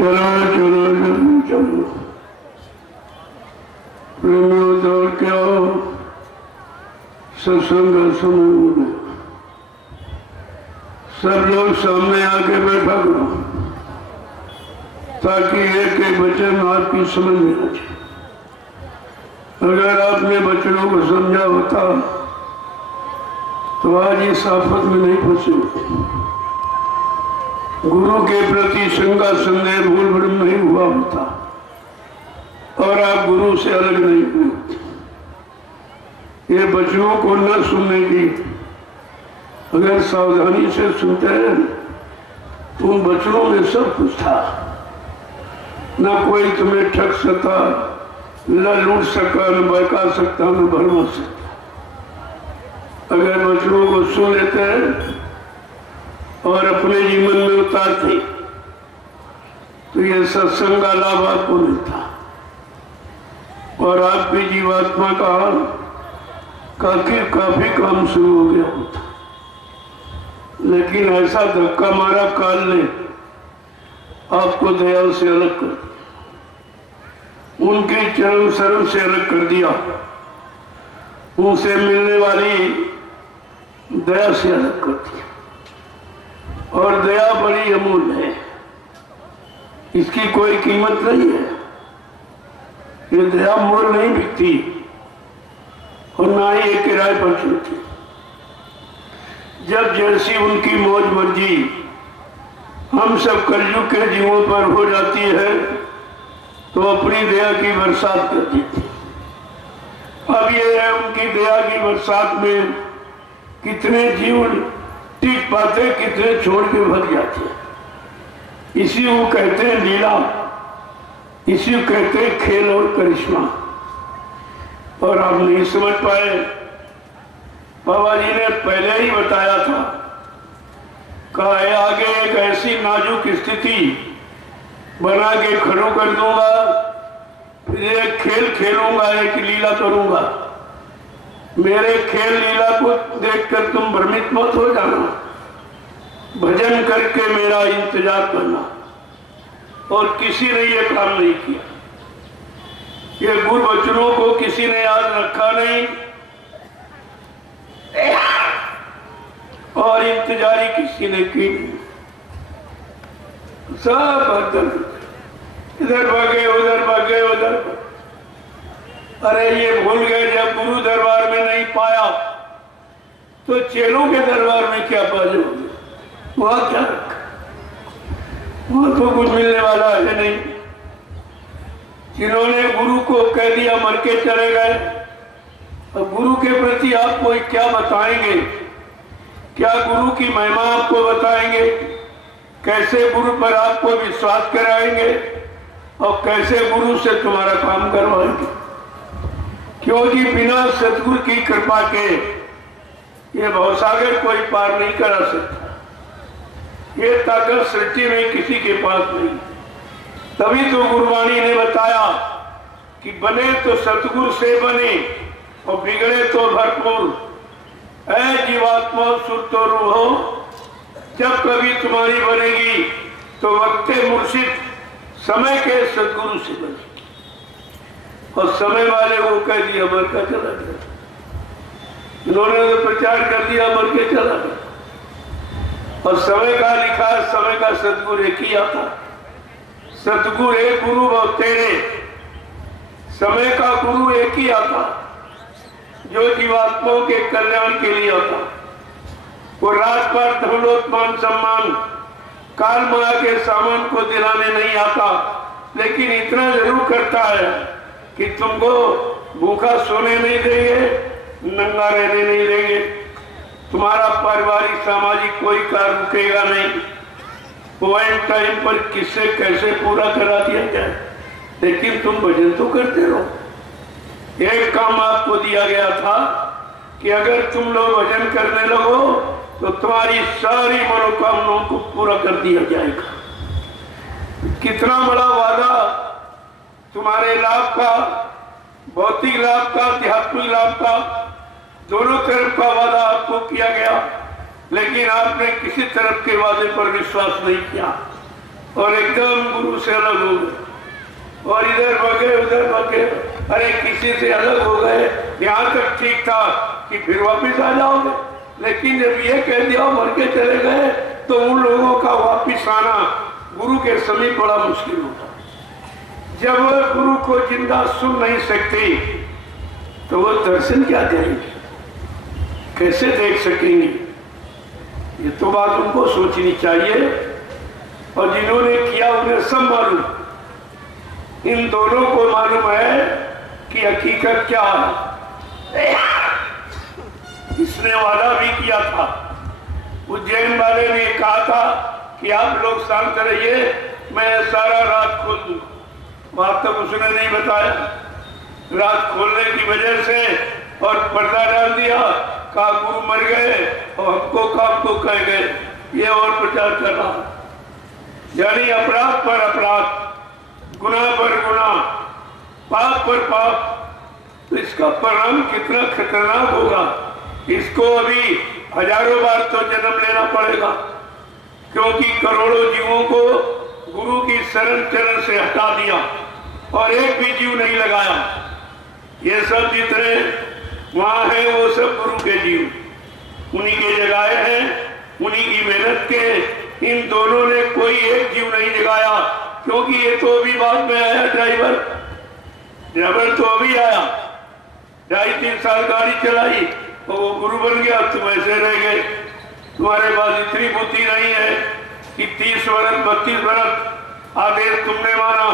चलो चलो चलो चलो प्रेमियों दौड़ के आओ सत्संग समूह में सब लोग सामने आके बैठा करो ताकि एक एक वचन आपकी समझ में आ जाए। अगर आपने वचनों को समझा होता तो आज इस आफत में नहीं फंसे होते। गुरु के प्रति शंका संदेह भूल भ्रम नहीं हुआ होता और आप गुरु से अलग नहीं हुए। ये बच्चों को न सुनने की अगर सावधानी से सुनते हैं तो उन बच्चों में सब कुछ था। न कोई तुम्हें ठग सकता, न लूट सका, न बहका सकता, न भरमा सकता। अगर बच्चों को सुन लेते हैं और अपने जीवन में उतारते तो यह सत्संग का लाभ आपको मिलता और आपकी जीवात्मा का काफी काम शुरू हो गया होता। लेकिन ऐसा धक्का मारा काल ने आपको दया से अलग कर दिया, उनके चरण शरण से अलग कर दिया, उनसे मिलने वाली दया से अलग कर दिया। और दया बड़ी अमूल्य है, इसकी कोई कीमत नहीं है। ये दया मोल नहीं बिकती और ना ही ये किराए पर चलती। जब जैसी उनकी मौज मर्जी हम सब कलयुग के जीवों पर हो जाती है तो अपनी दया की बरसात कर देती। अब ये है उनकी दया की बरसात में कितने जीव टिक पाते, कितने छोड़ के भग जाते। इसी को कहते हैं लीला, इसी को कहते हैं खेल और करिश्मा। और आप नहीं समझ पाए। बाबा जी ने पहले ही बताया था, कहा है आगे एक ऐसी नाजुक स्थिति बना के खड़ो कर दूंगा, फिर एक खेल खेलूंगा, एक लीला करूंगा। मेरे खेल लीला को देखकर तुम भ्रमित मत हो जाना, भजन करके मेरा इंतजार करना। और किसी ने ये काम नहीं किया। ये गुरु वचनों को किसी ने याद रखा नहीं और इंतजारी किसी ने की नहीं। सब इधर भागे उधर भागे उधर। अरे ये भूल गए जब गुरु दरबार में नहीं पाया तो चेलों के दरबार में क्या पाओगे? वहां क्या रखा? वहां तो कुछ मिलने वाला है नहीं। जिन्होंने गुरु को कह दिया मर के चले गए, प्रति आपको क्या बताएंगे, क्या गुरु की महिमा आपको बताएंगे, कैसे गुरु पर आपको विश्वास कराएंगे और कैसे गुरु से तुम्हारा काम करवाएंगे। क्योंकि बिना सतगुरु की कृपा के ये भवसागर कोई पार नहीं करा सकता। ये ताकत सृष्टि में किसी के पास नहीं। तभी तो गुरुवाणी ने बताया कि बने तो सतगुरु से बने और बिगड़े तो भरपूर। ऐ जीवात्मा सुर तो रूहो, जब कभी तुम्हारी बनेगी तो वक्ते मुर्शिद समय के सदगुरु से बनेगी। और समय वाले को कह दिया मर का चला गया, इन्होंने तो प्रचार कर दिया मर के चला गया। और समय का लिखा, समय का सदगुरु एक ही आता। सतगुरु एक, गुरु बहुत तेरे। समय का गुरु एक ही आता जो जीवात्माओं के कल्याण के लिए आता। वो राजपाट धनोत मान सम्मान काल माया के सामान को दिलाने नहीं आता, लेकिन इतना जरूर करता है कि तुमको भूखा सोने नहीं देंगे, नंगा रहने नहीं देंगे, तुम्हारा पारिवारिक सामाजिक कोई कार्य रुकेगा नहीं। वो टाइम पर किससे कैसे पूरा करा दिया जाए, लेकिन तुम भजन तो करते रहो। एक काम आपको दिया गया था कि अगर तुम लोग भजन करने लगो तो तुम्हारी सारी मनोकामनाओं को पूरा कर दिया जाएगा। कितना बड़ा वादा तुम्हारे लाभ का, भौतिक लाभ का, आध्यात्मिक लाभ का, दोनों तरफ का वादा आपको किया गया, लेकिन आपने किसी तरफ के वादे पर विश्वास नहीं किया और एकदम गुरु से अलग हो गए और इधर भागे उधर भागे। अरे किसी से अलग हो गए, यहाँ तक ठीक था कि फिर वापिस आ जाओगे, लेकिन जब ये कह दिया मर के चले गए तो उन लोगों का वापिस आना गुरु के समीप बड़ा मुश्किल होगा। जब वह गुरु को जिंदा सुन नहीं सकती तो वो दर्शन क्या देंगे, कैसे देख सकेंगे? ये तो बात उनको सोचनी चाहिए। और जिन्होंने किया उन्हें सब मालूम। इन दोनों को मालूम है कि हकीकत क्या है। इसने वादा भी किया था, उज्जैन वाले ने कहा था कि आप लोग शांत रहिए, मैं सारा रात खोल दूंगा। बात तक उसने नहीं बताया। रात खोलने की वजह से और पर्दा डाल दिया, कहा गुरु मर गए और हमको काम को कह गए, ये और प्रचार कर रहा। यानी अपराध पर अपराध, गुनाह पर गुनाह, पाप पर पाप। तो इसका परिणाम कितना खतरनाक होगा, इसको अभी हजारों बार तो जन्म लेना पड़ेगा। क्योंकि करोड़ों जीवों को गुरु की शरण चरण से हटा दिया और एक भी जीव नहीं लगाया। ये सब जितने वहां है वो सब गुरु के जीव, उन्हीं के जगाए हैं, उन्हीं की मेहनत के। इन दोनों ने कोई एक जीव नहीं जगाया, क्योंकि ये तो अभी बाद में आया। ड्राइवर तो अभी आया, 2.5-3 साल गाड़ी चलाई तो वो गुरु बन गया, तुम ऐसे रह गए। तुम्हारे पास इतनी बुद्धि नहीं है कि 30 वर्ष 32 वर्ष आदेश तुमने माना,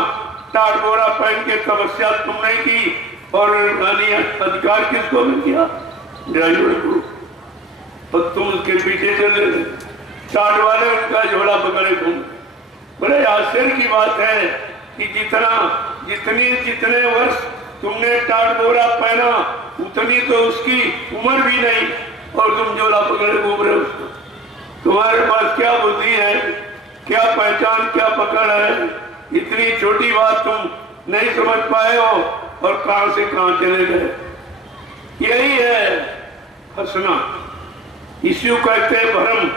टाट बोरा पहन के तपस्या तुमने की और अधिकार किसको मिल गया? ड्राइवर को। और तुम उसके पीछे चले, टाट वाले उनका झोला पकड़े तुम। बड़े आश्चर्य की बात है कि जितने वर्ष तुमने टाट बोरा पहना उतनी तो उसकी उम्र भी नहीं और तुम झोला पकड़े घूम रहे उसको। तुम्हारे पास क्या बुद्धि है, क्या पहचान, क्या पकड़ है? इतनी छोटी बात तुम नहीं समझ पाए हो और कहां से कहां चले गए। यही है हंसना, इसी कहते हैं भ्रम।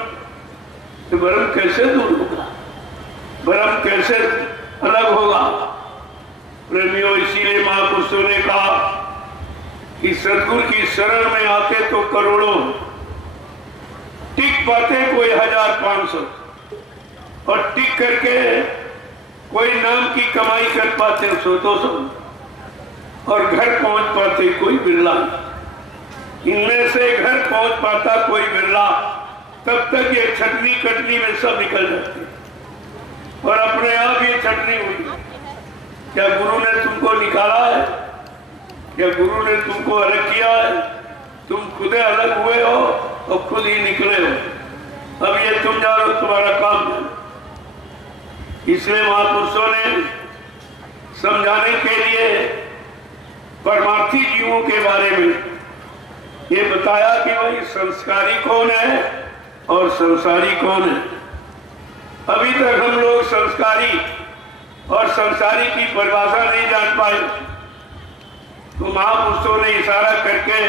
तो भ्रम कैसे दूर होगा, भ्रम कैसे अलग होगा? प्रेमियों, इसीलिए महापुरुषों ने कहा कि सदगुरु की शरण में आते तो करोड़ों, टिक पाते कोई 1000-500 और टिक करके कोई नाम की कमाई कर पाते 100-200 और घर पहुंच पाते कोई बिरला। इनमें से घर पहुंच पाता कोई बिरला। तब तक ये छटनी कटनी में सब निकल जाते और अपने आप ये छटनी हुई। क्या गुरु ने तुमको निकाला है? क्या गुरु ने तुमको अलग किया है? खुद अलग हुए हो और खुद ही निकले हो। अब ये तुम जानो, तुम्हारा काम है। इसलिए महापुरुषों ने समझाने के लिए परमार्थी जीवों के बारे में ये बताया कि भाई संस्कारी कौन है और संसारी कौन है। अभी तक हम लोग संस्कारी और संसारी की परिभाषा नहीं जान पाए, तो महापुरुषों ने इशारा करके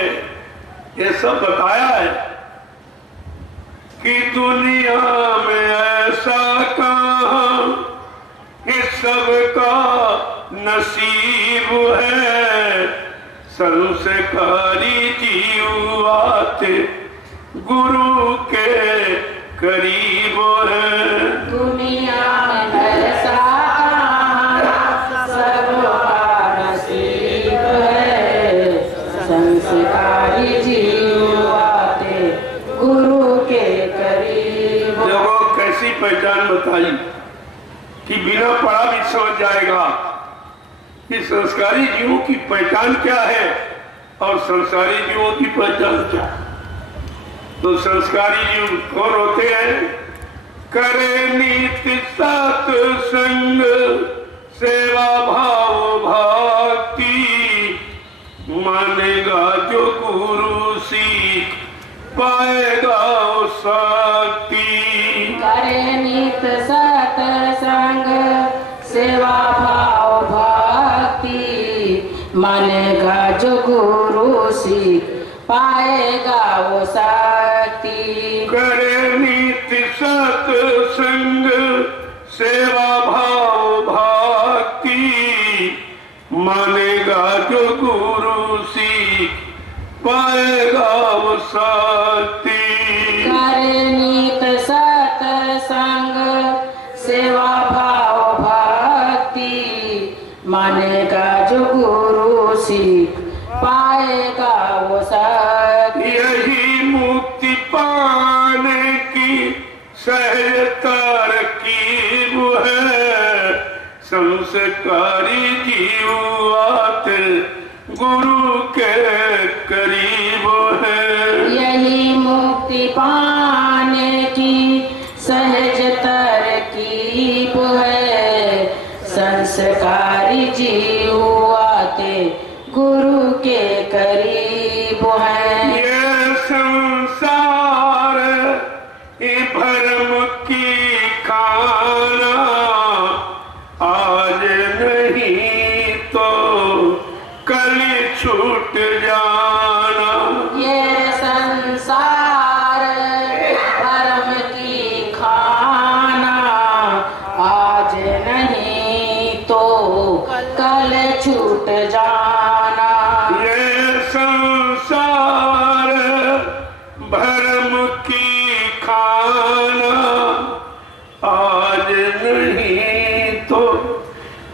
ये सब बताया है कि दुनिया में ऐसा कहाँ इस सब का नसीब है, संस्कारी जीव आते गुरु के करीब है। दुनिया में ऐसा कहाँ सबका नसीब है, संस्कारी जीव आते गुरु के करीब। लोगों कैसी पहचान बताई कि बिना पढ़ा भी समझ जाएगा कि संस्कारी जीवों की पहचान क्या है और संसारी जीवों की पहचान क्या है। तो संस्कारी जीव कौन होते हैं? करे नीति सत्संग सेवा भाव भक्ति, मानेगा जो गुरु सीख पाएगा शक्ति। करे नित सत्संग सेवा भाव भक्ति, मानेगा जो गुरु सीख पाएगा वो शक्ति। करे नित्य सत्संग सेवा भाव भक्ति, मानेगा जो गुरु सीख पाएगा वो शक्ति। करे नित सत्संग सेवा भाव भक्ति, मानेगा जो गुरु सीख पाएगा वो शक्ति। यही मुक्ति पाने की सहज तरकीब है, संस्कारी जीव आते गुरु के करीब है। यही मुक्ति पाने की सहज तरकीब है, संस्कारी जीव आते गुरु के करीब है। ये संसार ये भरम की खाना, आज नहीं तो कल छूट जाना। ये संसार धर्म की खाना, आज नहीं तो कल छूट जाना। ये संसार भरम की खाना, आज नहीं तो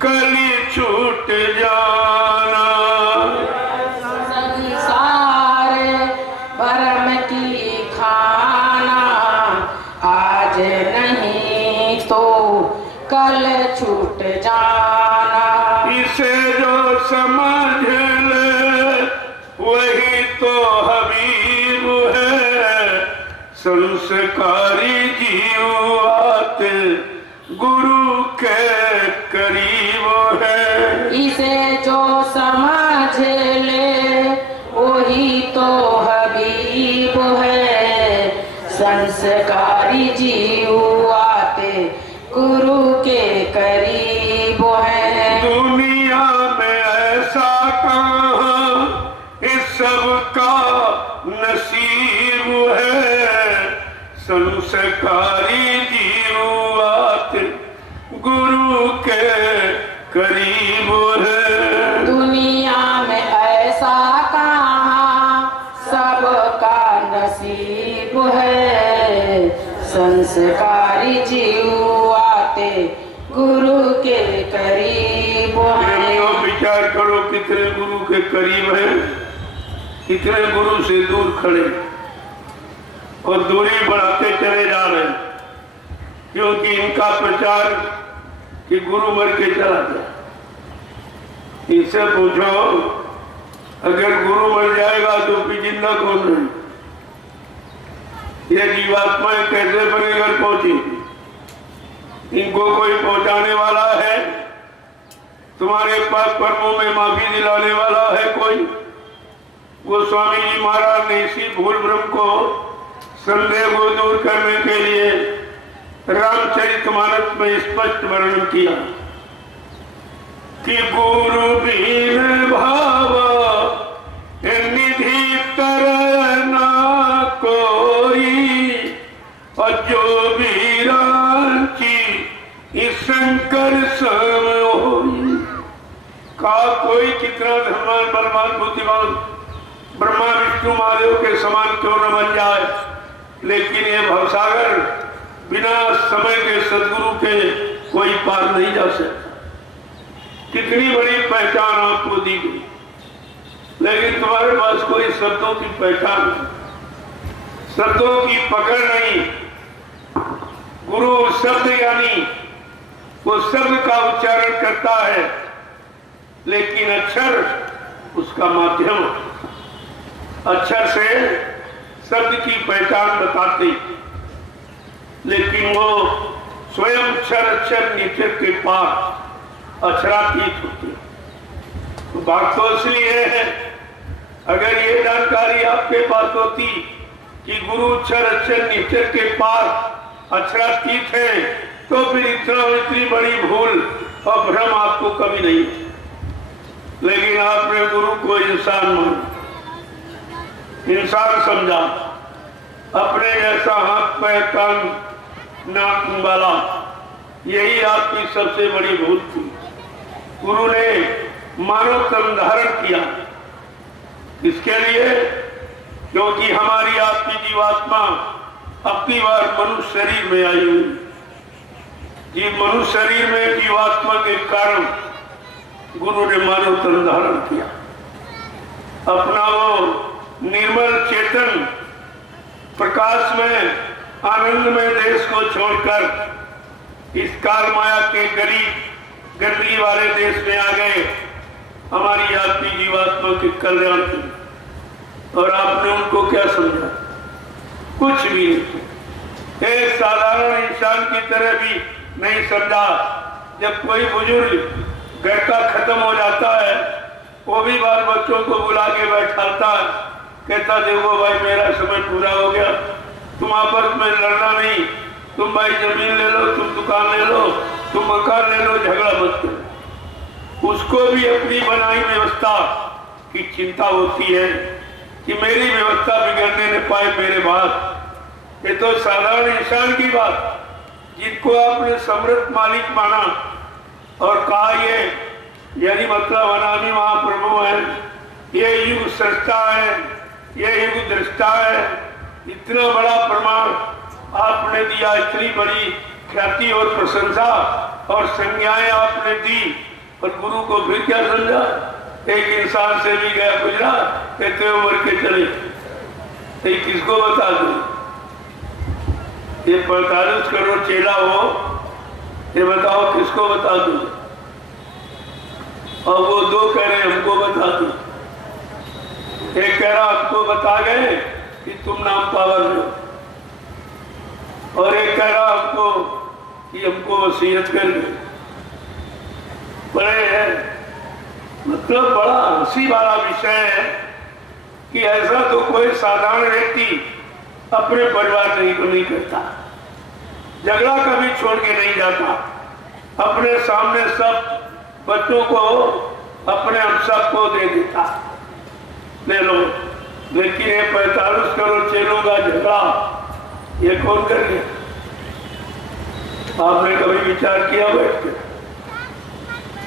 कल छूट जाना। संसार भरम की खाना, आज नहीं तो कल छूट जाना। इसे जो समझ ले वही तो हबीब है, संस्कारी जीव आते गुरु के करीब है। इसे जो समझ ले वही तो हबीब है, संस्कारी जीव आते गुरु के करीब है। दुनिया में ऐसा कहाँ इस सब का नसीब है, संस्कारी जीव आते गुरु के करीब है। दुनिया में ऐसा कहाँ सबका नसीब है, संस्कारी जीव आते गुरु के करीब है। विचार करो कितने गुरु के करीब हैं, कितने गुरु से दूर खड़े और दूरी बढ़ाते चले जा रहे हैं, क्योंकि इनका प्रचार कि गुरु मर के चला गया। इनसे पूछो, अगर गुरु मर जाएगा तो फिर जिंदा कौन रही? ये जीवात्माएं कैसे अपने घर पहुंची? इनको कोई पहुंचाने वाला है? तुम्हारे पाप कर्मों में माफी दिलाने वाला है कोई? गोस्वामी जी महाराज ने इसी भूल भ्रम को, संदेह को दूर करने के लिए रामचरितमानस में स्पष्ट वर्णन किया कि गुरु बिन भाव निधि तरह ना कोई, और जो भी रांची इस शंकर सम होई। का कोई कितना धर्मान बलवान बुद्धिमान ब्रह्मा विष्णु महादेव के समान क्यों न बन जाए, लेकिन ये भवसागर बिना समय के सदगुरु के कोई पार नहीं जा सकता। कितनी बड़ी पहचान आपको दी गई, लेकिन तुम्हारे पास कोई शब्दों की पहचान नहीं, शब्दों की पकड़ नहीं। गुरु शब्द यानी वो शब्द का उच्चारण करता है, लेकिन अक्षर उसका माध्यम। अक्षर से शब्द की पहचान बताते, लेकिन वो स्वयं अक्षर नीचे के पार अक्षरातीत होती। तो बात तो इसलिए है, अगर ये जानकारी आपके पास होती कि गुरु अक्षर नीचे के पार अक्षरातीत है, तो फिर इतनी बड़ी भूल और भ्रम आपको कभी नहीं। लेकिन आपने गुरु को इंसान माना, इंसान समझा, अपने जैसा हाथ पैर कान नाक वाला, यही आपकी सबसे बड़ी भूल थी। गुरु ने मानव तन धारण किया, इसके लिए क्योंकि हमारी आपकी जीवात्मा अपनी बार मनुष्य शरीर में आई हुई। ये मनुष्य शरीर में जीवात्मा के कारण गुरु ने मानव तन धारण किया। अपना वो निर्मल चेतन प्रकाश में आनंद में देश को छोड़कर इस काल माया के गरीब गंदगी वाले देश में आ गए, हमारी आपकी जीवात्मा के कल्याण की। और आपने उनको क्या समझा? कुछ भी नहीं। एक साधारण इंसान की तरह भी नहीं समझा। जब कोई बुजुर्ग घर का खत्म हो जाता है, वो भी बाल बच्चों को बुला के बैठाता है, कहता देखो भाई मेरा समय पूरा हो गया, तुम आपस में लड़ना नहीं, तुम भाई जमीन ले लो, तुम दुकान ले लो, तुम मकान ले लो, झगड़ा मत करो। उसको भी अपनी बनाई व्यवस्था की चिंता होती है कि मेरी व्यवस्था बिगड़ने न पाए मेरे बाद। ये तो साधारण इंसान की बात, जिनको आपने समृद्ध मालिक माना और कहा ये यानी मतलब अनामी महाप्रभु है, ये युग सृष्टा है, ये युग दृष्टा है। इतना बड़ा प्रमाण आपने दिया, इतनी बड़ी ख्याति और प्रशंसा और संज्ञाएं आपने दी, और गुरु को फिर क्या समझा? एक इंसान से भी गया गुजरा, कहते हो मर के चले। ये किसको बता दो? ये 45 करोड़ चेला हो, ये बताओ किसको बता दो? और वो दो कह रहे हमको बता दो। एक कह रहा हमको बता गए कि तुम नाम पावर लो, और एक कह रहा हमको कि हमको वसीयत कर गए। बड़े मतलब बड़ा हंसी वाला विषय है कि ऐसा तो कोई साधारण व्यक्ति अपने परिवार नहीं करता, झगड़ा कभी छोड़ के नहीं जाता, अपने सामने सब बच्चों को अपने हम सबको दे देता, ले लो। लेकिन ये 45 करोड़ चेलों का झगड़ा ये कौन कर गया? आपने कभी विचार किया बैठ के?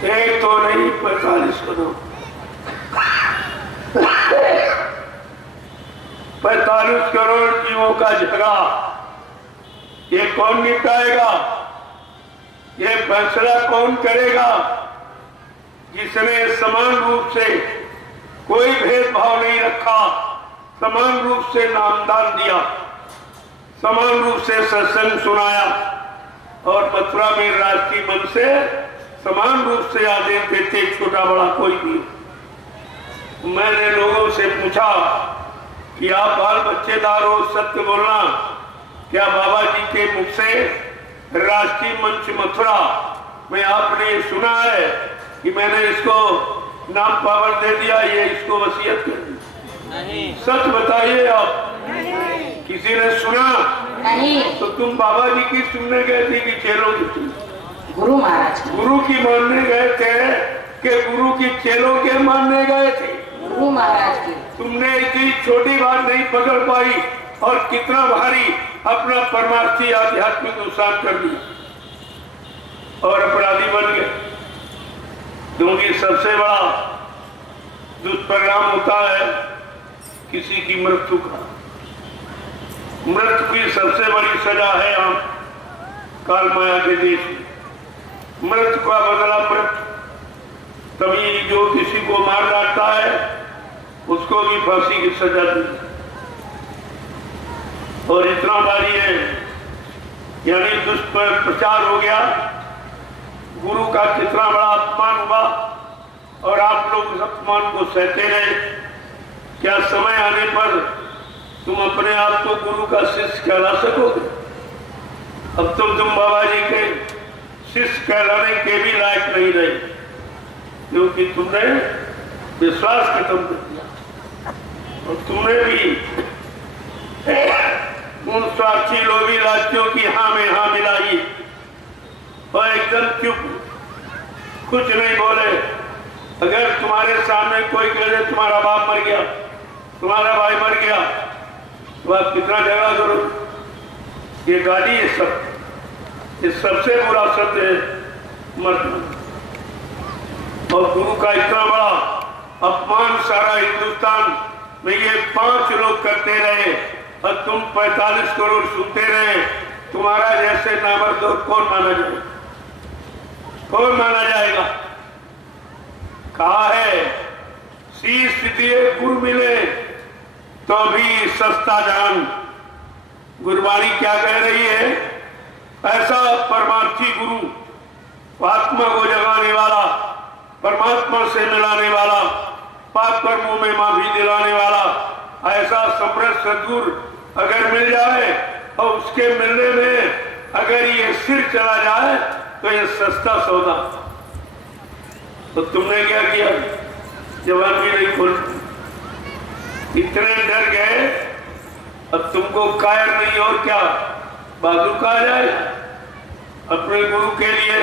एक तो नहीं 45 करोड़ 45 करोड़ जीवों का झगड़ा ये कौन निपटाएगा? ये फैसला कौन करेगा? जिसने समान रूप से कोई भेदभाव नहीं रखा, समान रूप से नामदान दिया, समान रूप से सत्संग सुनाया, और मथुरा में राष्ट्रीय मन से समान रूप से आदेश देते छोटा बड़ा कोई भी। मैंने लोगों से पूछा कि आप बाल बच्चेदार हो, सत्य बोलना। क्या बाबा जी के मुख से राष्ट्रीय मंच मथुरा में आपने ये सुना है कि मैंने इसको नाम पावर दे दिया, ये इसको वसीयत कर दी? नहीं। सच बताइए आप। नहीं। किसी ने सुना? नहीं। तो तुम बाबा जी की सुनने गए थे कि चेलों की सुनने? गुरु महाराज की। गुरु की मानने गए थे कि गुरु की चेलों के मानने गए थे? गुरु महाराज की। तुमने इतनी छोटी बात नहीं पकड़ पाई और कितना भारी अपना परमार्थी आध्यात्मिक नुकसान कर दिया और अपराधी बन गए। क्योंकि सबसे बड़ा दुष्परिणाम होता है किसी की मृत्यु का। मृत्यु की सबसे बड़ी सजा है हम काल माया के देश में। मृत्यु का बदला मृत्यु। तभी जो किसी को मार डालता है उसको भी फांसी की सजा दी। और इतना भारी है, यानी दुष्प्रचार हो गया, गुरु का कितना बड़ा अपमान हुआ और आप लोग उस अपमान को सहते रहे। क्या समय आने पर तुम अपने आप को गुरु का शिष्य कहला सकोगे? अब तुम बाबा जी के शिष्य कहलाने के भी लायक नहीं रहे, क्योंकि तुमने विश्वास खत्म कर दिया और तुमने भी उन स्वार्थी लोभी लाचियों की हाँ में हाँ मिलाई और एकदम चुप, कुछ नहीं बोले। अगर तुम्हारे सामने कोई कह दे तुम्हारा बाप मर गया, तुम्हारा भाई मर गया, तो आप कितना झगड़ा करो? ये गाली, ये सब, ये सबसे बुरा शब्द है मरना। और गुरु का इतना बड़ा अपमान सारा हिंदुस्तान में ये 5 लोग करते रहे और तुम 45 करोड़ सुनते रहे। तुम्हारा जैसे नामर्दोर कौन माना जाएगा? कौन माना जाएगा? कहा है शीश दिए गुरु मिले तो भी सस्ता जान। गुरबाणी क्या कह रही है? ऐसा परमार्थी गुरु, आत्मा को जगाने वाला, परमात्मा से मिलाने वाला, पाप कर्मों में माफी दिलाने वाला, ऐसा समृद्ध सद्गुरु अगर मिल जाए और उसके मिलने में अगर ये सिर चला जाए तो ये सस्ता सौदा। तो तुमने क्या किया? जवान भी नहीं खोल, इतने डर गए। अब तुमको कायर नहीं और क्या बहादुर कहा जाए? अपने गुरु के लिए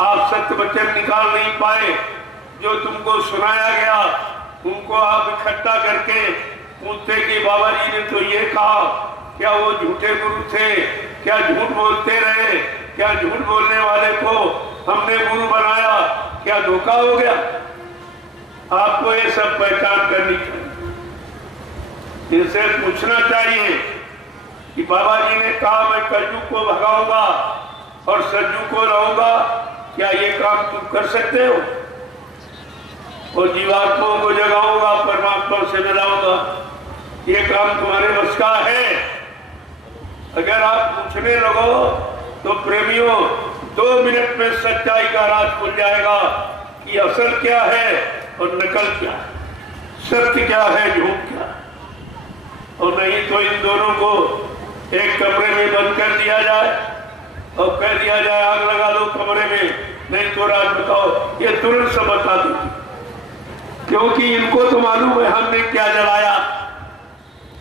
आप सत्य वचन निकाल नहीं पाए। जो तुमको सुनाया गया उनको आप इकट्ठा करके पूछते कि बाबा जी ने तो ये कहा, क्या वो झूठे गुरु थे? क्या झूठ बोलते रहे? क्या झूठ बोलने वाले को हमने गुरु बनाया? क्या धोखा हो गया? आपको ये सब पहचान करनी चाहिए। इनसे पूछना चाहिए कि बाबा जी ने कहा मैं कलयुग को भगाऊंगा और सज्जू को रहूंगा, क्या ये काम तुम कर सकते हो? और जीवात्माओं को जगाऊंगा, परमात्मा से मिलाऊंगा, ये काम तुम्हारे बस का है? अगर आप पूछने लगो तो प्रेमियों 2 मिनट में सच्चाई का राज खुल जाएगा कि असल क्या है और नकल क्या है, सत्य क्या है, झूठ क्या है। और नहीं तो इन दोनों को एक कमरे में बंद कर दिया जाए और कह दिया जाए आग लगा दो कमरे में, नहीं तो राज बताओ, ये तुरंत सब बता देंगे। क्योंकि इनको तो मालूम है हमने क्या जलाया,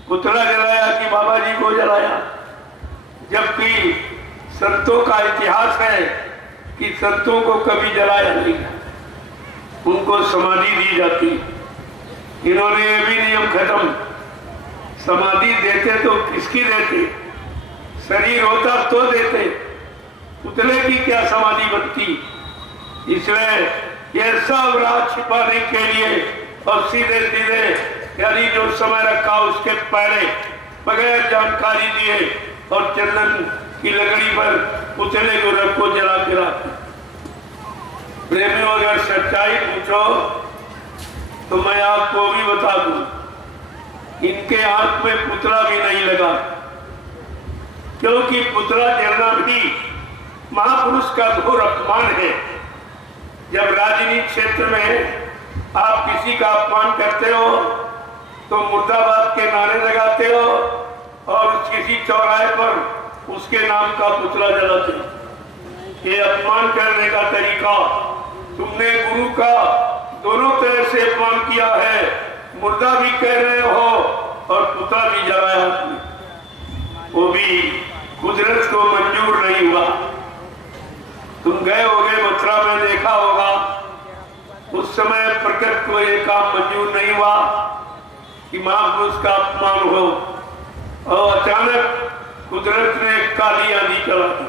पुतला जलाया कि बाबा जी को जलाया। जबकि संतों का इतिहास है कि संतों को कभी जलाया नहीं, उनको समाधि दी जाती। इन्होंने ये भी नियम खत्म, समाधि देते तो किसकी देते? शरीर होता तो देते, पुतले की क्या समाधि बनती? इसलिए यह सब राज छिपाने के लिए और सीधे सीधे यानी जो समय रखा उसके पहले बगैर जानकारी दिए और चंदन की लकड़ी पर पुतले को रखो जला के रखो। प्रेमियों अगर सच्चाई पूछो तो मैं आपको भी बता दूं, इनके हाथ में पुतला भी नहीं लगा, क्योंकि पुतला जलना भी महापुरुष का घोर अपमान है। जब राजनीति क्षेत्र में आप किसी का अपमान करते हो तो मुर्दाबाद के नारे लगाते हो और किसी चौराहे पर उसके नाम का पुतला जलाते हो। ये अपमान करने का तरीका, तुमने गुरु का दोनों तरह से अपमान किया है। मुर्दा भी कह रहे हो और पुतला भी जलाया तुमने, वो भी कुदरत को मंजूर नहीं हुआ। तुम गए होगे मथुरा में, देखा होगा उस समय प्रकृति को ये काम मंजूर नहीं हुआ कि महापुरुष का अपमान हो, और अचानक कुदरत ने काली आंधी चला दी।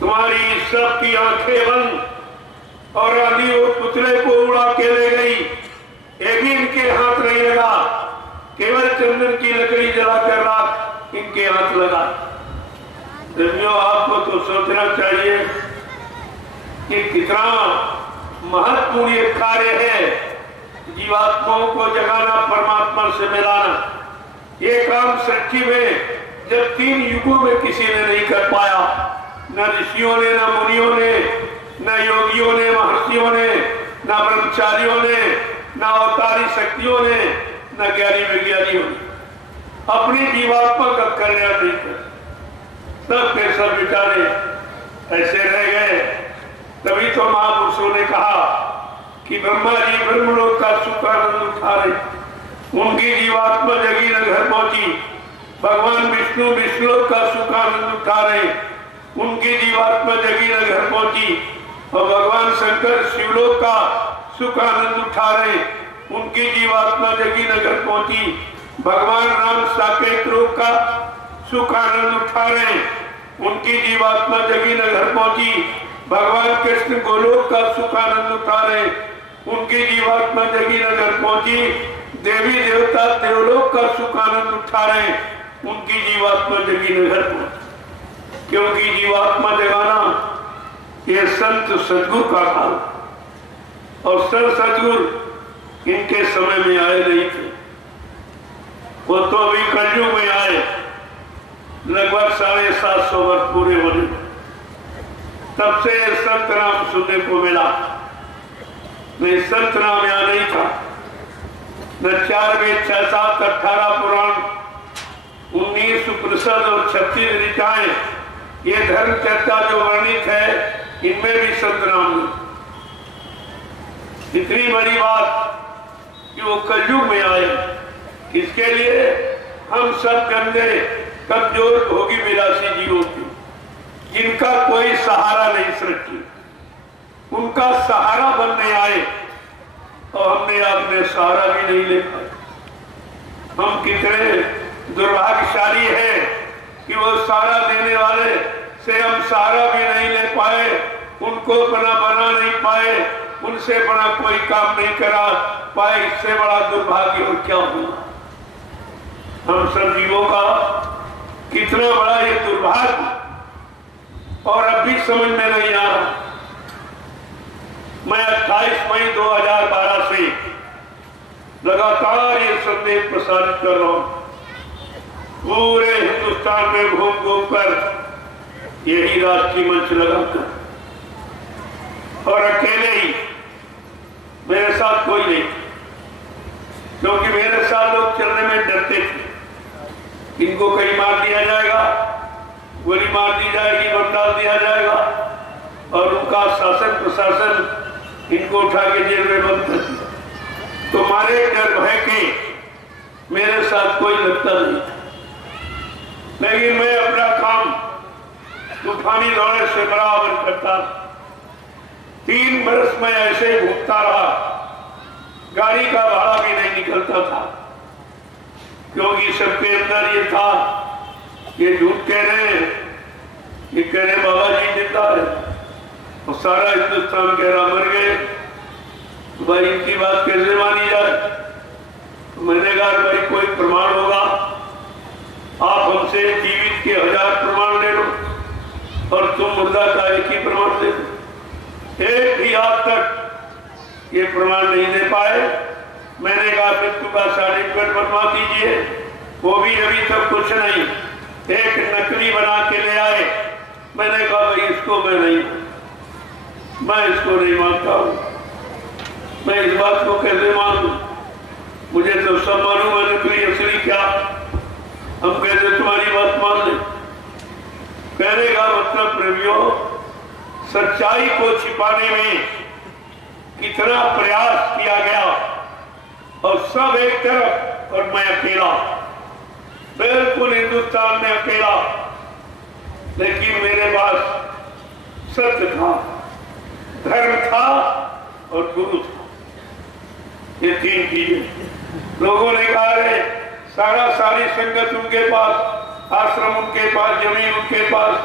तुम्हारी सबकी आंखें बंद और आंधी और पुतले को उड़ा के ले गई। एक भी इनके हाथ नहीं लगा, केवल चंदन की लकड़ी जलाकर राख इनके हाथ लगा। प्रेमियों, आपको तो सोचना चाहिए कि कितना महत्वपूर्ण ये कार्य है, जीवात्माओं को जगाना, परमात्मा से मिलाना। ये काम सृष्टि में जब 3 युगों में किसी ने नहीं कर पाया, न ऋषियों ने, न मुनियों ने, न योगियों ने, महर्षियों ने, न ब्रह्मचारियों ने, न अवतारी शक्तियों ने, न ज्ञानी विज्ञानियों ने अपनी जीवात्मा का कल्याण नहीं कर। सब के सब बेचारे ऐसे रह गए। तभी तो महापुरुषों ने कहा कि ब्रह्मा जी ब्रह्मलोक का सुख आनंद उठा रहे, उनकी जीवात्मा जगी न घर पहुंची। भगवान विष्णु विष्णुलोक का सुख आनंद उठा रहे, उनकी जीवात्मा जगी न घर पहुंची। और भगवान शंकर शिवलोक का सुख आनंद उठा रहे, उनकी जीवात्मा जगी न घर पहुंची। भगवान राम साकेत लोक का सुख आनंद उठा रहे, उनकी जीवात्मा जगी न घर पहुंची। भगवान कृष्ण गोलोक का सुख आनंद उठा रहे, उनकी जीवात्मा जगी न घर पहुंची। देवी देवता देवलोक का सुख आनंद उठा रहे, उनकी जीवात्मा जगी न घर पहुंची। क्योंकि जीवात्मा जगाना ये संत सदगुरु का काम, और संत सदगुरु इनके समय में आए नहीं थे, वो तो अभी कलयुग में आए। लगभग 750 वर्ष पूरे होने, तब से संत नाम सुनने को मिला। नहीं, संत नाम यहाँ नहीं था। न 4 वेद, 6, 7, 18 पुराण, 19 उपनिषद और 36 ऋचाएं, ये धर्म चर्चा जो वर्णित है, इनमें भी संत नाम नहीं। इतनी बड़ी बात कि वो कलयुग में आए, इसके लिए हम सब गंदे कमजोर भोगी विलासी जीवों की, जिनका कोई सहारा नहीं सृष्टि, उनका सहारा बनने आए, और हमने अपने सहारा भी नहीं ले पाए। हम कितने दुर्भाग्यशाली हैं कि वो सहारा देने वाले से हम सहारा भी नहीं ले पाए, उनको अपना बना नहीं पाए, उनसे बड़ा कोई काम नहीं करा पाए। इससे बड़ा दुर्भाग्य और क्या हुआ। हम सब जीवों का कितना बड़ा ये दुर्भाग्य, और अब भी समझ में नहीं आ रहा। मैं 28 मई 2012 से लगातार ये संदेश प्रसारित कर रहा हूं, पूरे हिंदुस्तान में घूम घूम कर, यही राष्ट्रीय मंच लगाकर, और अकेले ही, मेरे साथ कोई नहीं, क्योंकि मेरे साथ लोग चलने में डरते थे। इनको कहीं मार दिया जाएगा, गोली मार दी जाएगी, बम डाल दिया जाएगा, और उनका शासन प्रशासन इनको उठा के जेल में बंद कर दिया। तो मारे डर भय के मेरे साथ कोई लगता नहीं था। लेकिन मैं अपना काम तूफानी दौरे से बराबर करता। 3 बरस में ऐसे घूमता रहा, गाड़ी का भाड़ा भी नहीं निकलता था, क्योंकि सबके अंदर ये था, ये झूठ कह रहे हैं, ये कह रहे बाबा जी जिंदा है, और सारा हिंदुस्तान कह रहा मर गए। तो भाई इनकी बात कैसे मानी जाए। तो मैंने कहा भाई कोई प्रमाण होगा, आप हमसे जीवित के 1000 प्रमाण ले लो, और तुम मुर्दा का एक ही प्रमाण दे दो। एक भी आज तक ये प्रमाण नहीं दे पाए। मैंने कहा मृत्यु का सर्टिफिकेट बनवा दीजिए, वो भी अभी तक कुछ नहीं, एक नकली बना के ले आए। मैंने कहा भाई इसको मैं इसको नहीं मानता हूं। मैं इस बात को कैसे मान लूं? मुझे तो सब मालूम है नकली हम कहते तुम्हारी बात मान ले। कहने का मतलब प्रेमियों, सच्चाई को छिपाने में कितना प्रयास किया गया और सब एक तरफ और मैं अकेला, बिल्कुल हिंदुस्तान में अकेला। लेकिन मेरे पास सत्य था, धर्म था और गुरु था। ये तीन चीजें। लोगों ने कहा रे सारी संगत उनके पास, आश्रम उनके पास, जमीन उनके पास,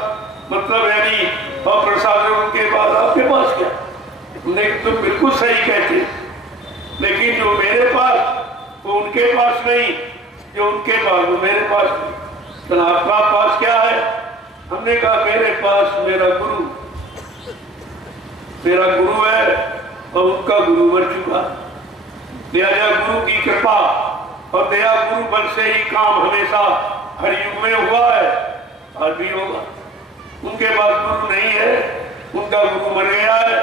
मतलब यानी और प्रशासन उनके पास, आपके पास क्या? तुम बिल्कुल सही कहते, लेकिन जो मेरे पास वो उनके पास नहीं, जो उनके पास वो मेरे पास नहीं। तो आपका पास क्या है? हमने कहा मेरे पास मेरा गुरु है और उनका गुरु मर चुका। लिहाजा गुरु की कृपा और दया, गुरु बल से ही काम हमेशा हर युग में हुआ है, आज भी होगा। उनके पास गुरु नहीं है, उनका गुरु मर गया है,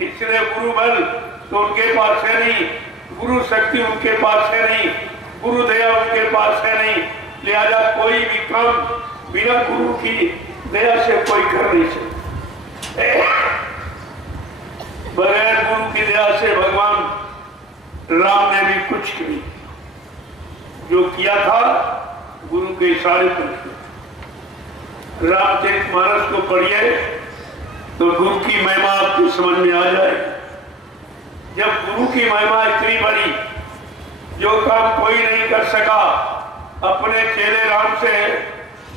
इसलिए गुरु बल तो उनके पास है नहीं, गुरु शक्ति उनके पास है नहीं, गुरु दया उनके पास है नहीं। लिहाजा कोई भी काम बिना गुरु की दया से कोई कर नहीं सकता। बगैर गुरु की दया से भगवान राम ने भी कुछ नहीं, जो किया था गुरु के इशारे पर किया। रामचरितमानस को पढ़िए तो गुरु की महिमा आपको समझ में आ जाएगी। जब गुरु की महिमा इतनी बड़ी, जो काम कोई नहीं कर सका, अपने चेले राम से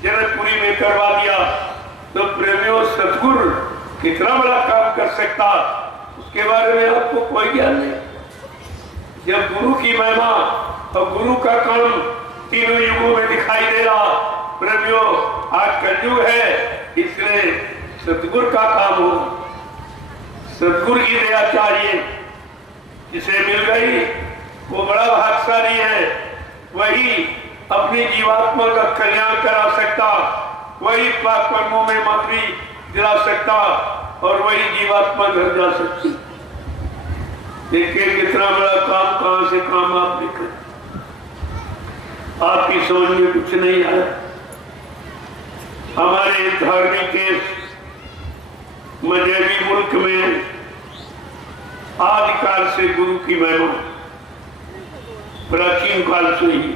जनकपुरी में करवा दिया, तो प्रेमियों सतगुरु कितना बड़ा काम कर सकता, उसके बारे में आपको कोई ज्ञान नहीं। जब गुरु की महिमा और गुरु का काम तीनों युगों में दिखाई दे रहा, प्रेमियों आज कलयुग है, इसलिए सतगुरु का काम हो, सतगुरु की दया चाहिए। जिसे मिल गई वो बड़ा भाग्यशाली है, वही अपनी जीवात्मा का कल्याण करा सकता, वही पाप कर्मों में माफी दिला सकता और वही जीवात्मा घर जा सकती। देखिए कितना बड़ा काम, कहां से काम आपने कर, आपकी समझ में कुछ नहीं आया। हमारे धार्मिक देश मजहबी मुल्क में आदिकाल से गुरु की महिमा, प्राचीन काल से ही,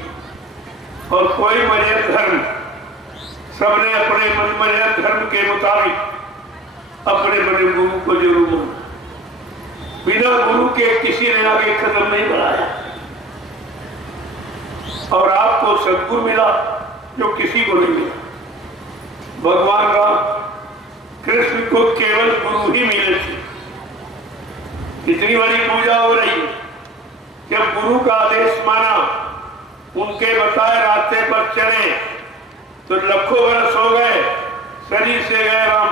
और कोई मजहब धर्म, सबने अपने मजहब धर्म के मुताबिक अपने बड़े गुरु को जरूर माना। बिना गुरु के किसी ने आगे कदम नहीं बढ़ाया। और आपको सद्गुरु मिला जो किसी को नहीं मिला। भगवान राम कृष्ण को केवल गुरु ही मिले थे। इतनी बड़ी पूजा हो रही, जब गुरु का आदेश माना, उनके बताए रास्ते पर चले, तो लाखों वर्ष हो गए, शरीर से गए राम,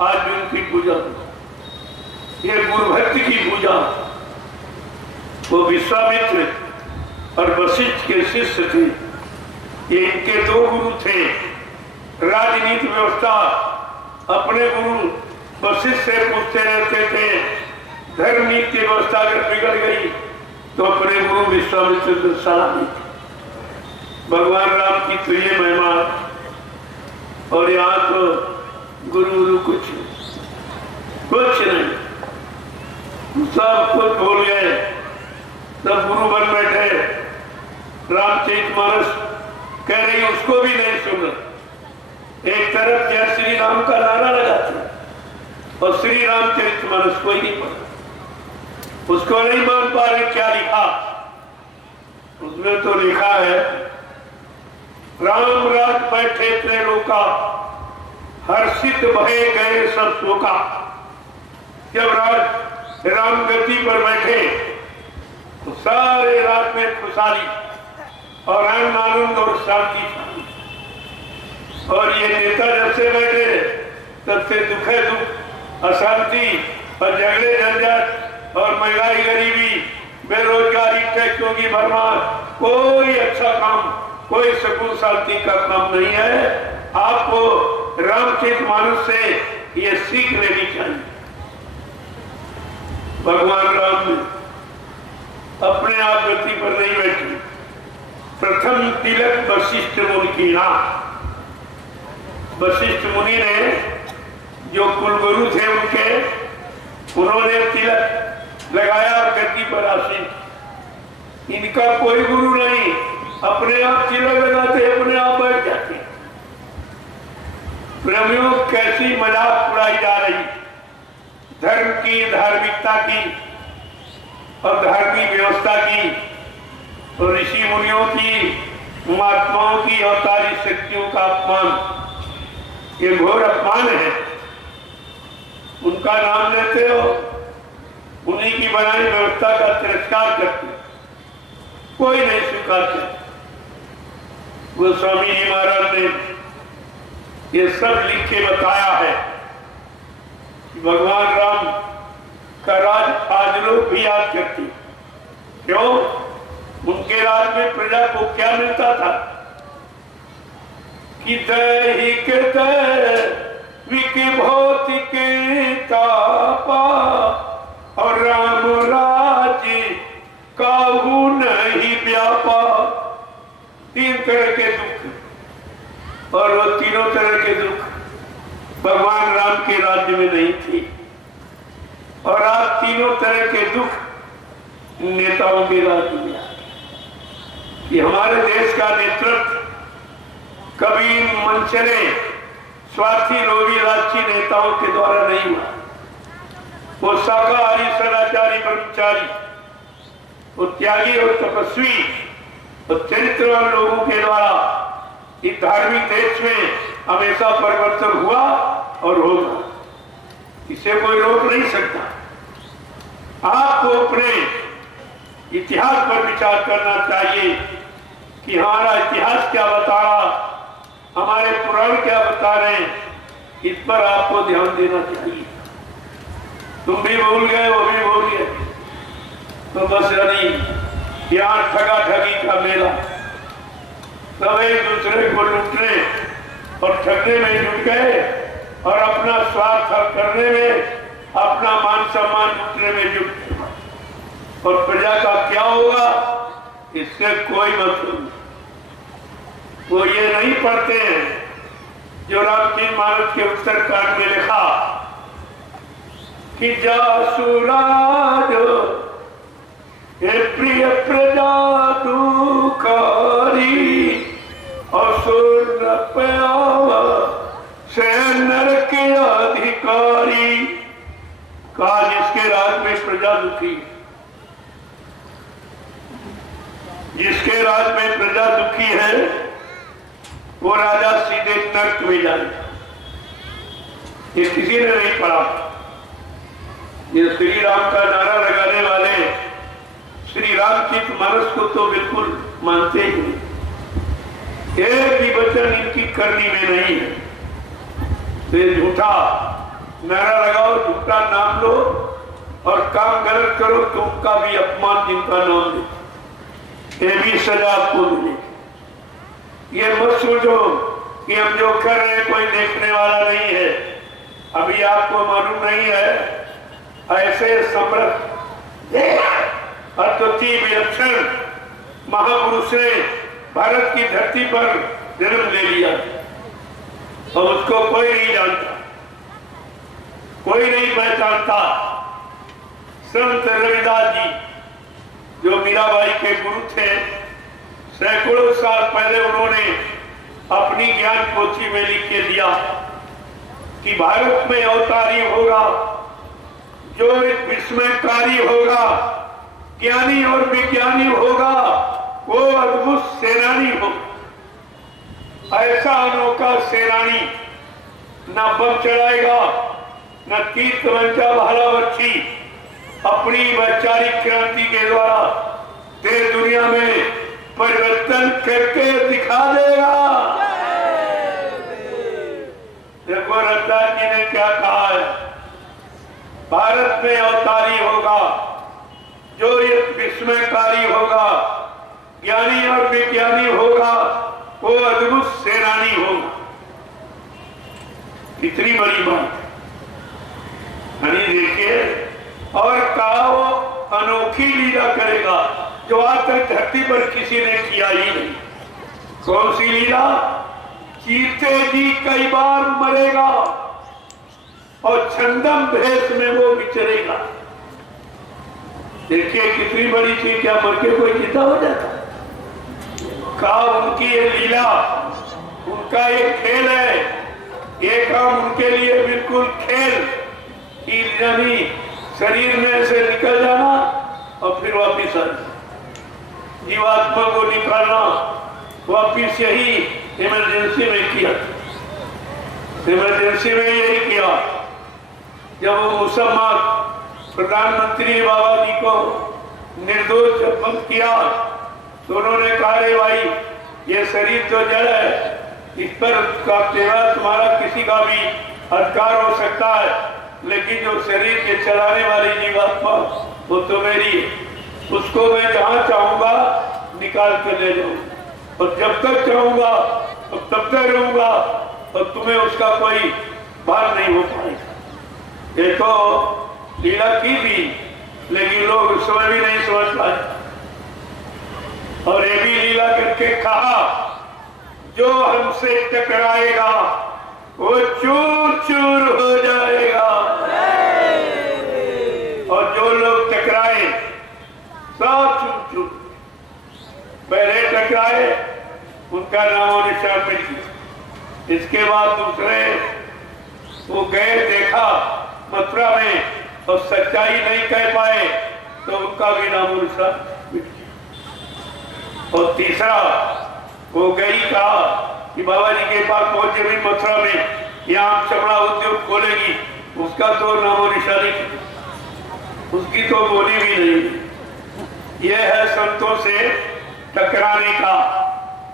आज भी उनकी पूजा। ये गुरु भक्ति की पूजा। वो विश्वामित्र और वशिष्ठ के शिष्य थे, ये इनके दो गुरु थे। राजनीति व्यवस्था अपने गुरु वशिष्ठ से पूछते रहते थे, धर्म नीति व्यवस्था अगर बिगड़ गई तो अपने गुरु विश्वामित्र को सलाह दी। भगवान राम की तो ये महिमा, और यहाँ तो गुरु कुछ नहीं, सब कुछ भूल गए, सब गुरु बन बैठे। रामचरितमानस कह रही उसको भी नहीं सुना। एक तरफ जय श्री राम का नारा लगाते और श्री रामचरितमानस कोई नहीं पढ़ा, उसको नहीं मान पा रहे क्या लिखा। उसमें तो लिखा है, राम राज बैठे त्रैलोका, हर्षित भये गए सब शोका। जब राम गति पर बैठे तो सारे रात में खुशहाली और आनंद और शांति छाई। और ये नेता जब से बैठे तब से दुखे दुख, अशांति और झगड़े झंझट और महंगाई, गरीबी, बेरोजगारी, टैक्सों की भरमार, कोई अच्छा काम, कोई सुकून शांति का काम नहीं है। आपको रामचरितमानस से ये सीख लेनी चाहिए। भगवान राम ने अपने आप गति पर नहीं बैठे, प्रथम तिलक वशिष्ठ मुनि की नाम। वशिष्ठ मुनि ने जो कुलगुरु थे उनके, उन्होंने तिलक लगाया और गद्दी पर आसीन। इनका कोई गुरु नहीं, अपने आप तिलक लगाते, अपने आप बैठ जाते। प्रेमियों, कैसी मजाक उड़ाई जा रही धर्म की, धार्मिकता की और धार्मिक व्यवस्था की और ऋषि मुनियों की, महात्माओं की अवतारी शक्तियों का अपमान। ये घोर अपमान है। उनका नाम लेते हो, उन्हीं की बनाई व्यवस्था का तिरस्कार करते, कोई नहीं स्वीकारते। गोस्वामी जी महाराज ने ये सब लिख के बताया है कि भगवान राम का राज आज लोग भी याद करती। क्यों? उनके राज में प्रजा को क्या मिलता था कि दैहिक दैविक भौतिक तापा और राम राज्य काहू नहीं व्यापा। तीन तरह के दुख, और वो तीनों तरह के दुख भगवान राम के राज्य में नहीं थे। और आज तीनों तरह के दुख नेताओं के राज्य में आ गए कि हमारे देश का नेतृत्व कभी मनचले स्वार्थी लोभी लालची नेताओं के द्वारा नहीं हुआ। वो शाकाहारी सदाचारी ब्रह्मचारी, वो त्यागी और तपस्वी और चरित्रवान लोगों के द्वारा इस धार्मिक देश में हमेशा परिवर्तन हुआ और होगा। इसे कोई रोक नहीं सकता। आपको अपने इतिहास पर विचार करना चाहिए कि हमारा इतिहास क्या बता रहा, हमारे पुराण क्या बता रहे हैं, इस पर आपको ध्यान देना चाहिए। तुम भी भूल गए, वो भी भूल गए, तो बस नहीं। यहाँ ठगा ठगी का मेला, सब एक दूसरे को लूटने और ठगने में जुट गए और अपना स्वार्थ हल करने में, अपना मान सम्मान लूटने में जुट गए। और प्रजा का क्या होगा इससे कोई मतलब नहीं। वो ये नहीं पढ़ते हैं जो रामचंद्र मानस के उत्तरकांड में लिखा कि जासुराज हे प्रिय प्रजा दुखारी असुर से नर के अधिकारी। कहा जिसके राज में प्रजा दुखी, जिसके राज में प्रजा दुखी है वो राजा सीधे नर्क में जाएगा। ये किसी ने नहीं पढ़ा। ये श्री राम का नारा लगाने वाले श्री रामचरित मानस को तो बिल्कुल मानते ही नहीं। एक भी वचन इनकी करनी में नहीं है। तो ये झूठा नारा लगाओ, झूठा नाम लो और काम गलत करो तो उनका भी अपमान जिनका नाम दे, ये भी सजा आपको मिलेगी। ये मत सोचो कि हम जो कर रहे हैं कोई देखने वाला नहीं है। अभी आपको मालूम नहीं है, ऐसे समर्थ अद्वितीय विलक्षण महापुरुष ने भारत की धरती पर जन्म ले लिया और उसको कोई नहीं जानता, कोई नहीं पहचानता। संत रविदास जी जो मीराबाई के गुरु थे, सैकड़ों साल पहले उन्होंने अपनी ज्ञान पोथी में लिख के दिया कि भारत में अवतारी होगा जो एक विस्मयकारी होगा, ज्ञानी और विज्ञानी होगा, वो अद्भुत सेनानी होगा। ऐसा अनोखा सेनानी न बम चढ़ाएगा, न तीर्थ वंचा भाला बच्ची, अपनी वैचारिक क्रांति के द्वारा देश दुनिया में परिवर्तन करके दिखा देगा। देखो रविदास जी ने क्या कहा है, भारत में अवतारी होगा जो एक विस्मयकारी होगा, ज्ञानी और विज्ञानी होगा, वो अद्भुत सेनानी होगा। इतनी बड़ी बात है। देखिए, और कहा वो अनोखी लीला करेगा जो आज तक धरती पर किसी ने किया ही नहीं। कौन सी लीला? चीते जी कई बार मरेगा और छंदम भेष में वो विचरेगा। देखिए कितनी बड़ी चीज, क्या मर के कोई जीता हो जाता? कहा उनकी ये लीला, उनका एक खेल है, ये काम उनके लिए बिल्कुल खेल की, यानी शरीर में से निकल जाना और फिर वापिस आ जाना, जीवात्मा को निकालना। वापिस यही इमरजेंसी में किया, इमरजेंसी में यही किया। जब वो मुसलमान प्रधानमंत्री बाबा जी को निर्दोष बंद किया तो उन्होंने कहा, रे भाई ये शरीर तो जड़ है, इस पर का तेरा तुम्हारा किसी का भी अधिकार हो सकता है, लेकिन जो शरीर के चलाने वाली जीवात्मा वो तो मेरी है, उसको मैं जहाँ चाहूंगा निकाल कर ले जाऊँ, और जब तक चाहूंगा और तब तक रहूंगा, और तुम्हें उसका कोई भार नहीं हो पाएगा। ये तो लीला की थी, लेकिन लोग उस समय भी नहीं समझ पाए। और ये भी लीला करके कहा, जो हमसे टकराएगा वो चूर चूर हो जाएगा, और जो लोग टकराए सब चूर चूर। पहले टकराए उनका नामो निशान मिल गया। इसके बाद दूसरे वो गए, देखा मथुरा में और सच्चाई नहीं कह पाए तो उनका भी नामो निशान मिट गया। और तीसरा वो गई, कहा कि बाबा जी के पास पहुंचे भी मथुरा में, यहाँ चमड़ा उद्योग खोलेगी, उसका तो नामो निशानी, उसकी तो बोली भी नहीं। यह है संतों से टकराने का।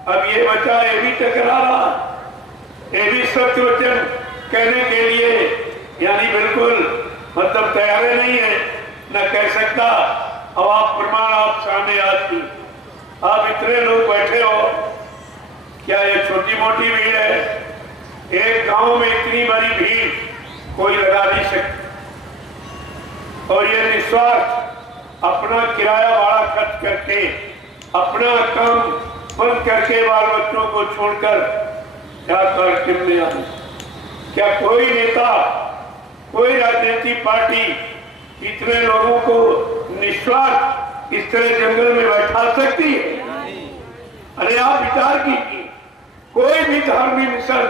अब ये बच्चा ये भी टकरा रहा, ये भी सत्य वचन कहने के लिए यानी बिल्कुल मतलब तैयार नहीं है, न कह सकता। अब आप प्रमाण आप सामने आती, आप इतने लोग बैठे हो, क्या ये छोटी मोटी भीड़ है? एक गांव में इतनी बड़ी भीड़ कोई लगा नहीं सकता, और ये निस्वार्थ अपना किराया भाड़ा खर्च करके, अपना काम बंद करके, बाल बच्चों को छोड़कर टीम में आए। क्या कोई नेता, कोई राजनीतिक पार्टी इतने लोगों को निस्वार्थ इस तरह जंगल में बैठा सकती है? अरे आप विचार कीजिए, कोई भी धार्मिक मिशन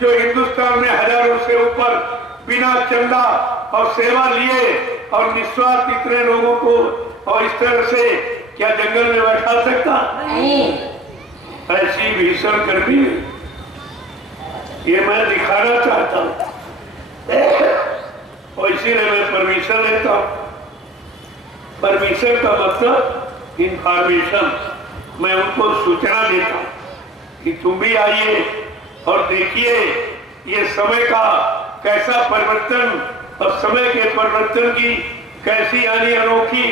जो हिंदुस्तान में हजारों से ऊपर बिना चंदा और सेवा लिए और निस्वार्थ इतने लोगों को और इस तरह से क्या जंगल में बैठा सकता? नहीं। ऐसी भीषण गर्मी ये मैं दिखाना चाहता हूँ, और इसीलिए मैं परमिशन लेता हूँ। परमिशन का मतलब इंफॉर्मेशन, मैं उनको सूचना देता हूँ कि तुम भी आइए और देखिए ये समय का कैसा परिवर्तन, और समय के परिवर्तन की कैसी यानी अनोखी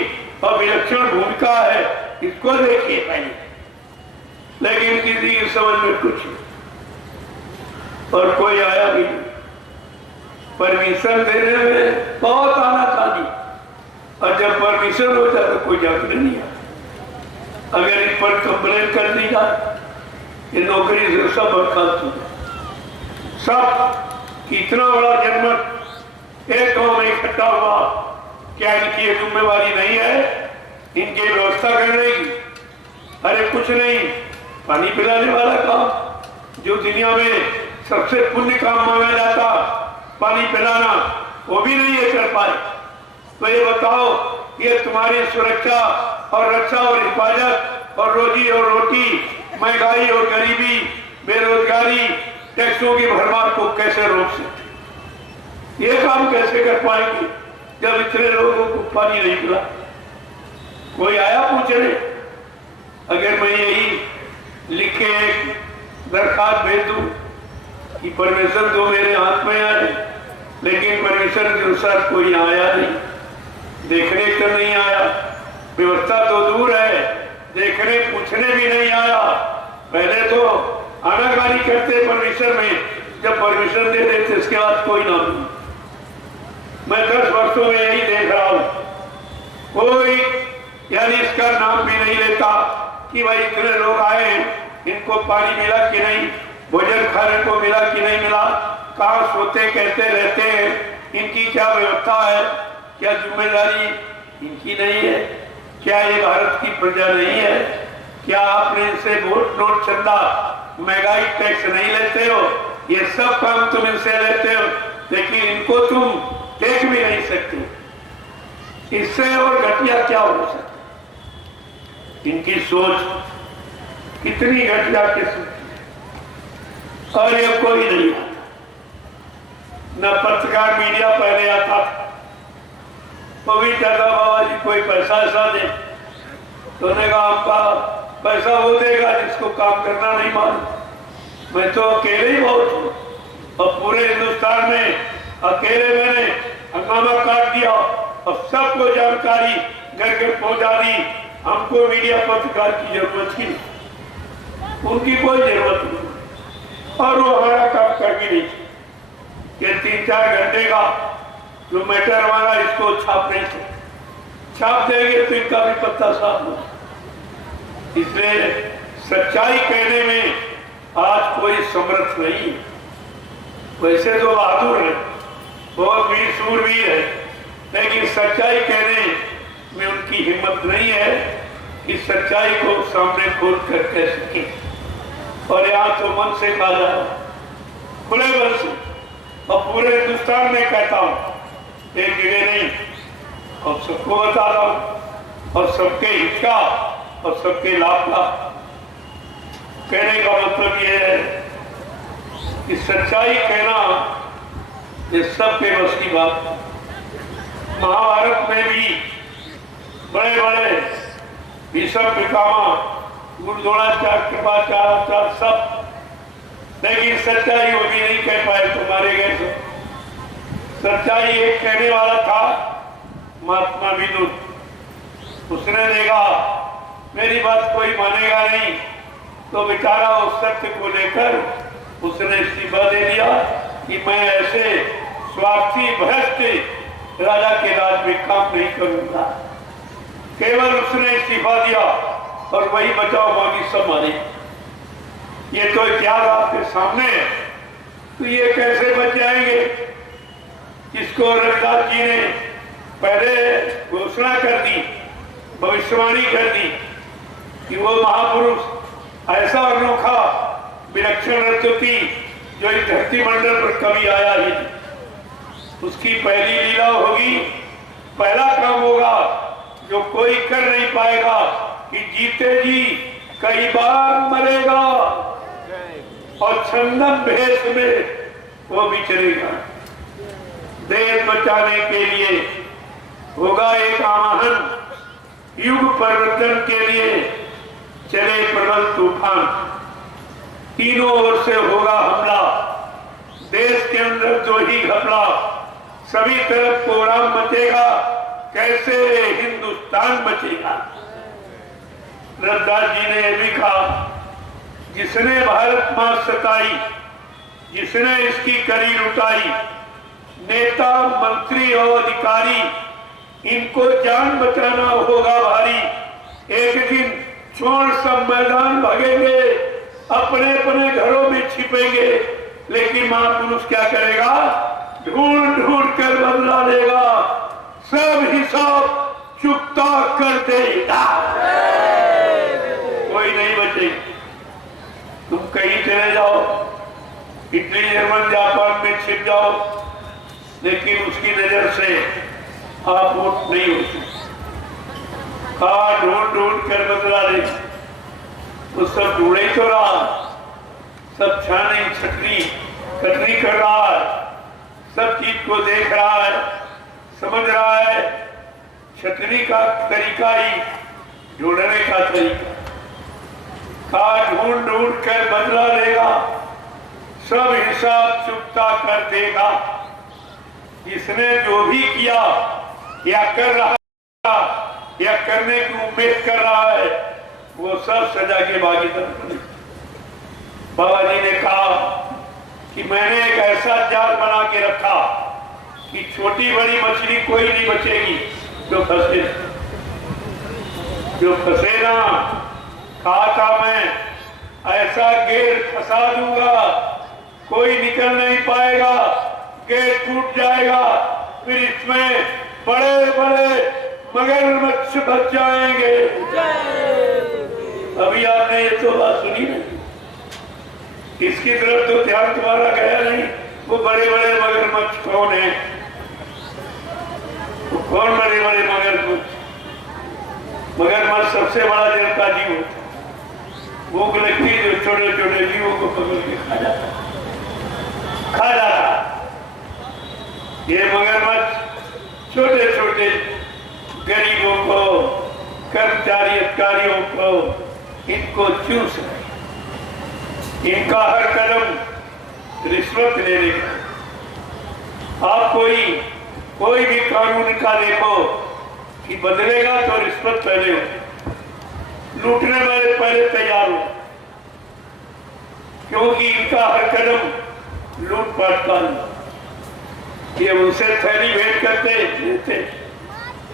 और विलक्षण भूमिका है, इसको देखिए पहले। लेकिन किसी की समझ में कुछ नहीं, और कोई आया भी नहीं। परमिशन देने में बहुत आनाकानी, और जब परमिशन हो जाए तो कोई जांचने नहीं आता। अगर इन पर कंप्लेन कर दी जाए, ये नौकरी से सब बर्खास्त हो जाए। सब इतना बड़ा जनमत एक गांव में इकट्ठा हुआ, क्या इनकी जिम्मेवारी नहीं है इनकी व्यवस्था करने की? अरे कुछ नहीं, पानी पिलाने वाला काम जो दुनिया में सबसे पुण्य काम माना जाता, पानी पिलाना, वो भी नहीं ये कर पाए। तो ये बताओ, ये तुम्हारी सुरक्षा और रक्षा और हिफाजत और रोजी और रोटी, महंगाई और गरीबी, बेरोजगारी, टैक्सों की भरमार को कैसे रोक सकते? ये काम कैसे कर पाएंगे जब इतने लोगों को पानी नहीं मिला? कोई आया पूछने? अगर मैं यही लिख के एक दरखास्त भेज दूं कि परमिशन तो मेरे हाथ में आए, लेकिन परमिशन के अनुसार कोई आया नहीं, देखने तो नहीं आया, व्यवस्था तो दूर है, देखने पूछने भी नहीं आया। पहले तो आनाकानी करते परमिशन में, जब परमिशन दे देते इसके बाद कोई ना नहीं। मैं 10 वर्षों में यही देख रहा हूं, कोई यानी इसका नाम भी नहीं लेता कि भाई इतने लोग आए, इनको पानी मिला कि नहीं, भोजन खाने को मिला कि नहीं मिला, कहाँ सोते कैसे रहते हैं, इनकी क्या व्यवस्था है, क्या जिम्मेदारी इनकी नहीं है? क्या ये भारत की प्रजा नहीं है? क्या आपने इनसे वोट नोट चंदा महंगाई टैक्स नहीं लेते हो? ये सब काम तुम इनसे लेते हो, लेकिन इनको तुम देख भी नहीं सकते। इससे और घटिया क्या हो सकता? इनकी सोच कितनी घटिया किस्म, और ये कोई नहीं आता। न पत्रकार मीडिया पहले आता था, वो भी कहता बाबा जी कोई पैसा ऐसा दे, तो ने कहा आपका पैसा वो देगा जिसको काम करना नहीं मालूम। मैं तो अकेले ही बहुत हूँ, और पूरे हिंदुस्तान में अकेले मैंने हंगामा काट दिया और सबको जानकारी घर घर पहुंचा दी। हमको मीडिया पत्रकार की जरूरत ही नहीं, उनकी कोई जरूरत नहीं, और वो हमारा काम कर भी नहीं। ये 3-4 घंटे का जो मैटर हमारा, इसको छाप नहीं सकते, छाप देंगे तो इनका भी पत्ता साफ हो। इसलिए सच्चाई कहने में आज कोई समर्थ नहीं है। वैसे तो बहादुर है, बहुत वीर सूरवीर है, लेकिन सच्चाई कहने में उनकी हिम्मत नहीं है कि सच्चाई को सामने खोल कर कह सके। और यहाँ तो मन से कहा जा रहा है, खुले मन से, और पूरे हिंदुस्तान में कहता हूँ, एक जगह नहीं, और सबको बता रहा हूँ, और सबके हित का और सबके लाभ का। कहने का मतलब ये है कि सच्चाई कहना ये सबके बस की बात। महाभारत में भी बड़े बड़े भीष्म पितामह गुरुद्रोणाचार्य कृपाचार्य सब, लेकिन सच्चाई वो भी नहीं कह पाए तो मारे गए सब। सच्चाई एक कहने वाला था, महात्मा विदुर। उसने देखा मेरी बात कोई मानेगा नहीं, तो बेचारा उस सत्य को लेकर उसने इस्तीफा दे दिया कि मैं ऐसे स्वार्थी भ्रष्ट राजा के राज में काम नहीं करूंगा। केवल उसने इस्तीफा दिया और वही बचाओ, बाकी सब मारे। ये तो इतिहास आपके सामने, तो ये कैसे बच जाएंगे? इसको रविदास जी ने पहले घोषणा कर दी, भविष्यवाणी कर दी कि वो महापुरुष ऐसा अनोखा विलक्षण रत्ती जो इस धरती मंडल पर कभी आया ही, उसकी पहली लीला होगी, पहला काम होगा जो कोई कर नहीं पाएगा कि जीते जी कई बार मरेगा और छंदम भेष में वो विचरेगा। देश बचाने के लिए होगा एक आह्वान, युग परिवर्तन के लिए चले प्रबल तूफान। तीनों ओर से होगा हमला, देश के अंदर जो ही घपला, सभी तरफ कोहराम मचेगा, कैसे हिंदुस्तान बचेगा। रविदास जी ने भी कहा, जिसने भारत मां सताई, जिसने इसकी करी लुटाई, नेता मंत्री और अधिकारी, इनको जान बचाना होगा भारी। एक दिन छोड़ सब मैदान भागेंगे, अपने अपने घरों में छिपेंगे, लेकिन महापुरुष क्या करेगा? ढूंढ ढूंढ कर बदला लेगा, सब हिसाब चुकता कर देगा, कोई नहीं बचेगा। तुम कहीं चले जाओ, इटली जर्मन जापान में छिप जाओ, लेकिन उसकी नजर से आप वोट नहीं होते। हाँ, ढूंढ ढूंढ कर बदला ले, वो सब ढूंढे ही तो रहा, सब छानी छटनी कटनी कर रहा है, सब चीज को देख रहा है, समझ रहा है। छटनी का तरीका ही ढूंढने का तरीका। ढूंढ ढूंढ कर बदला लेगा, सब हिसाब चुकता कर देगा। इसने जो भी किया या कर रहा या करने की उम्मीद कर रहा है, वो सब सजा के भागीदार बने। बाबा जी ने कहा कि मैंने एक ऐसा जाल बना के रखा कि छोटी बड़ी मछली कोई नहीं बचेगी जो फंसे। जो फंसे ना, कहा था मैं ऐसा गेट फंसा दूंगा कोई निकल नहीं पाएगा, गेट टूट जाएगा, फिर इसमें बड़े बड़े मगरमच्छ बच जाएंगे। अभी आपने ये तो बात सुनी नहीं, इसकी तरफ तो ध्यान तुम्हारा गया नहीं। वो बड़े बड़े मगरमच्छ कौन है? वो कौन बड़े बड़े मगरमच्छ? मगरमच्छ सबसे बड़ा जल का जीव होता है। भूख लगती जो छोटे छोटे जीवों को पकड़ के खा जाता। ये मगरमच्छ छोटे छोटे गरीबों को, कर्मचारी अधिकारियों को, इनको चूस रहे। इनका हर कदम रिश्वत लेने का। आप कोई भी कानून का देखो कि बदलेगा तो रिश्वत पहले हो, लूटने वाले पहले तैयार हो, क्योंकि इनका हर कदम लूटपाट का। ये उनसे थैली भेंट करते देते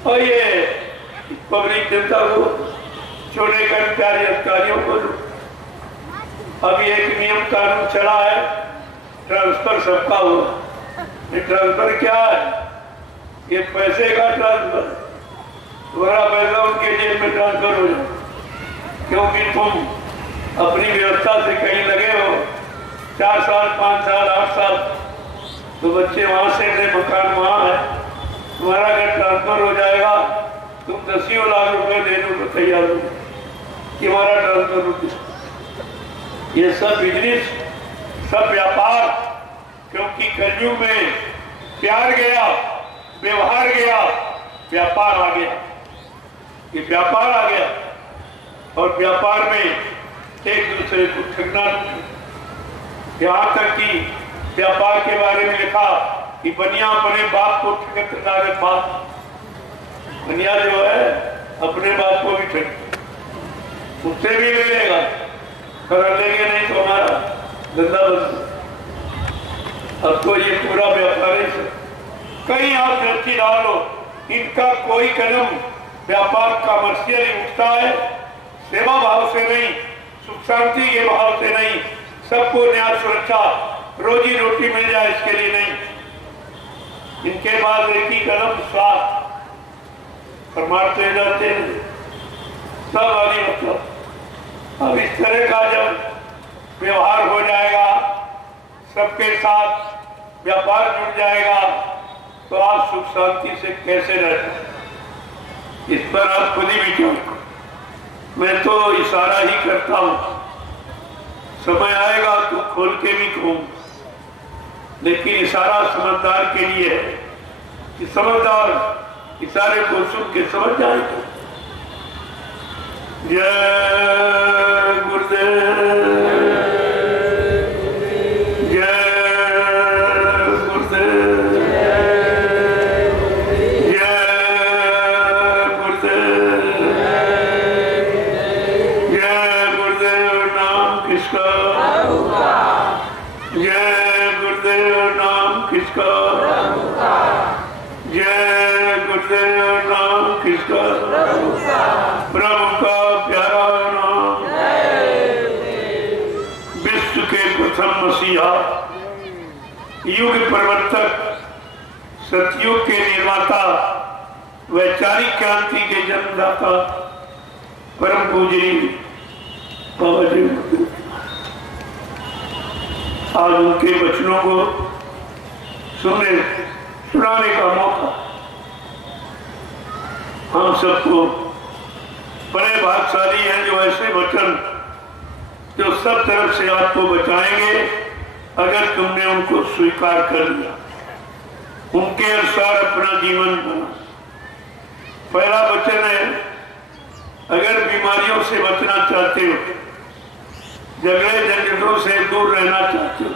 और ये पब्लिक जनता को, छोटे कर्मचारी अधिकारियों को। अभी एक नियम कानून चला है, ट्रांसफर सबका होगा। ये ट्रांसफर क्या है? ये पैसे का ट्रांसफर। तुम्हारा पैसा उनके जेब में ट्रांसफर हो जाए, क्योंकि तुम अपनी व्यवस्था से कहीं लगे हो 4 साल 5 साल 8 साल, तो बच्चे वहां से मकान वहां है, तुम्हारा अगर ट्रांसफर हो जाएगा तुम 10 लाख रुपए देने को तैयार हो कि हमारा ट्रांसफर हो गया। ये सब बिजनेस, सब व्यापार, क्योंकि कलयुग में प्यार गया, व्यवहार गया, व्यापार आ गया। ये व्यापार आ गया और व्यापार में एक दूसरे को ठगना। यहाँ तक कि व्यापार के बारे में लिखा कि बनिया अपने बाप को ठगत लागत बाप। बनिया जो है अपने बाप को भी ठग, उससे भी ले लेगा, कर लेंगे नहीं तो हमारा धंधा बंद। अब तो ये पूरा व्यापार है। कहीं आप दृष्टि डालो, इनका कोई कदम व्यापार कमर्शियल उठता है, सेवा भाव से नहीं, सुख शांति के भाव से नहीं, सबको न्याय सुरक्षा रोजी रोटी मिल जाए इसके लिए नहीं। इनके बाद एक ही कदम स्वास्थ्य परमार्थ जाते हैं सब वाली। मतलब अब इस तरह का जब व्यवहार हो जाएगा, सबके साथ व्यापार जुड़ जाएगा, तो आप सुख शांति से कैसे रहते? इस पर आप खुद ही विचार करो। मैं तो इशारा ही करता हूं, समय आएगा तो खोल के भी कहूं, लेकिन इशारा समझदार के लिए है कि समझदार इशारे को सुन के समझ जाएगा। जय गुरुदेव, जय गुरुदेव, जय गुरुदेव, जय गुरुदेव। नाम किसका? जय गुरुदेव। नाम किसका? जय गुरुदेव। नाम किसका? प्रभु का प्यारा नाम। विश्व के प्रथम मसीहा, युग प्रवर्तक, सतयुग के निर्माता, वैचारिक क्रांति के जन्मदाता, परम पूजनीय बाबा जी। आज उनके वचनों को सुनाने का मौका हम सबको। बड़े भाग्यशाली हैं जो ऐसे वचन जो सब तरफ से आपको बचाएंगे, अगर तुमने उनको स्वीकार कर लिया, उनके अनुसार अपना जीवन बना। पहला वचन है, अगर बीमारियों से बचना चाहते हो, झगड़े झंझटों से दूर रहना चाहते हो,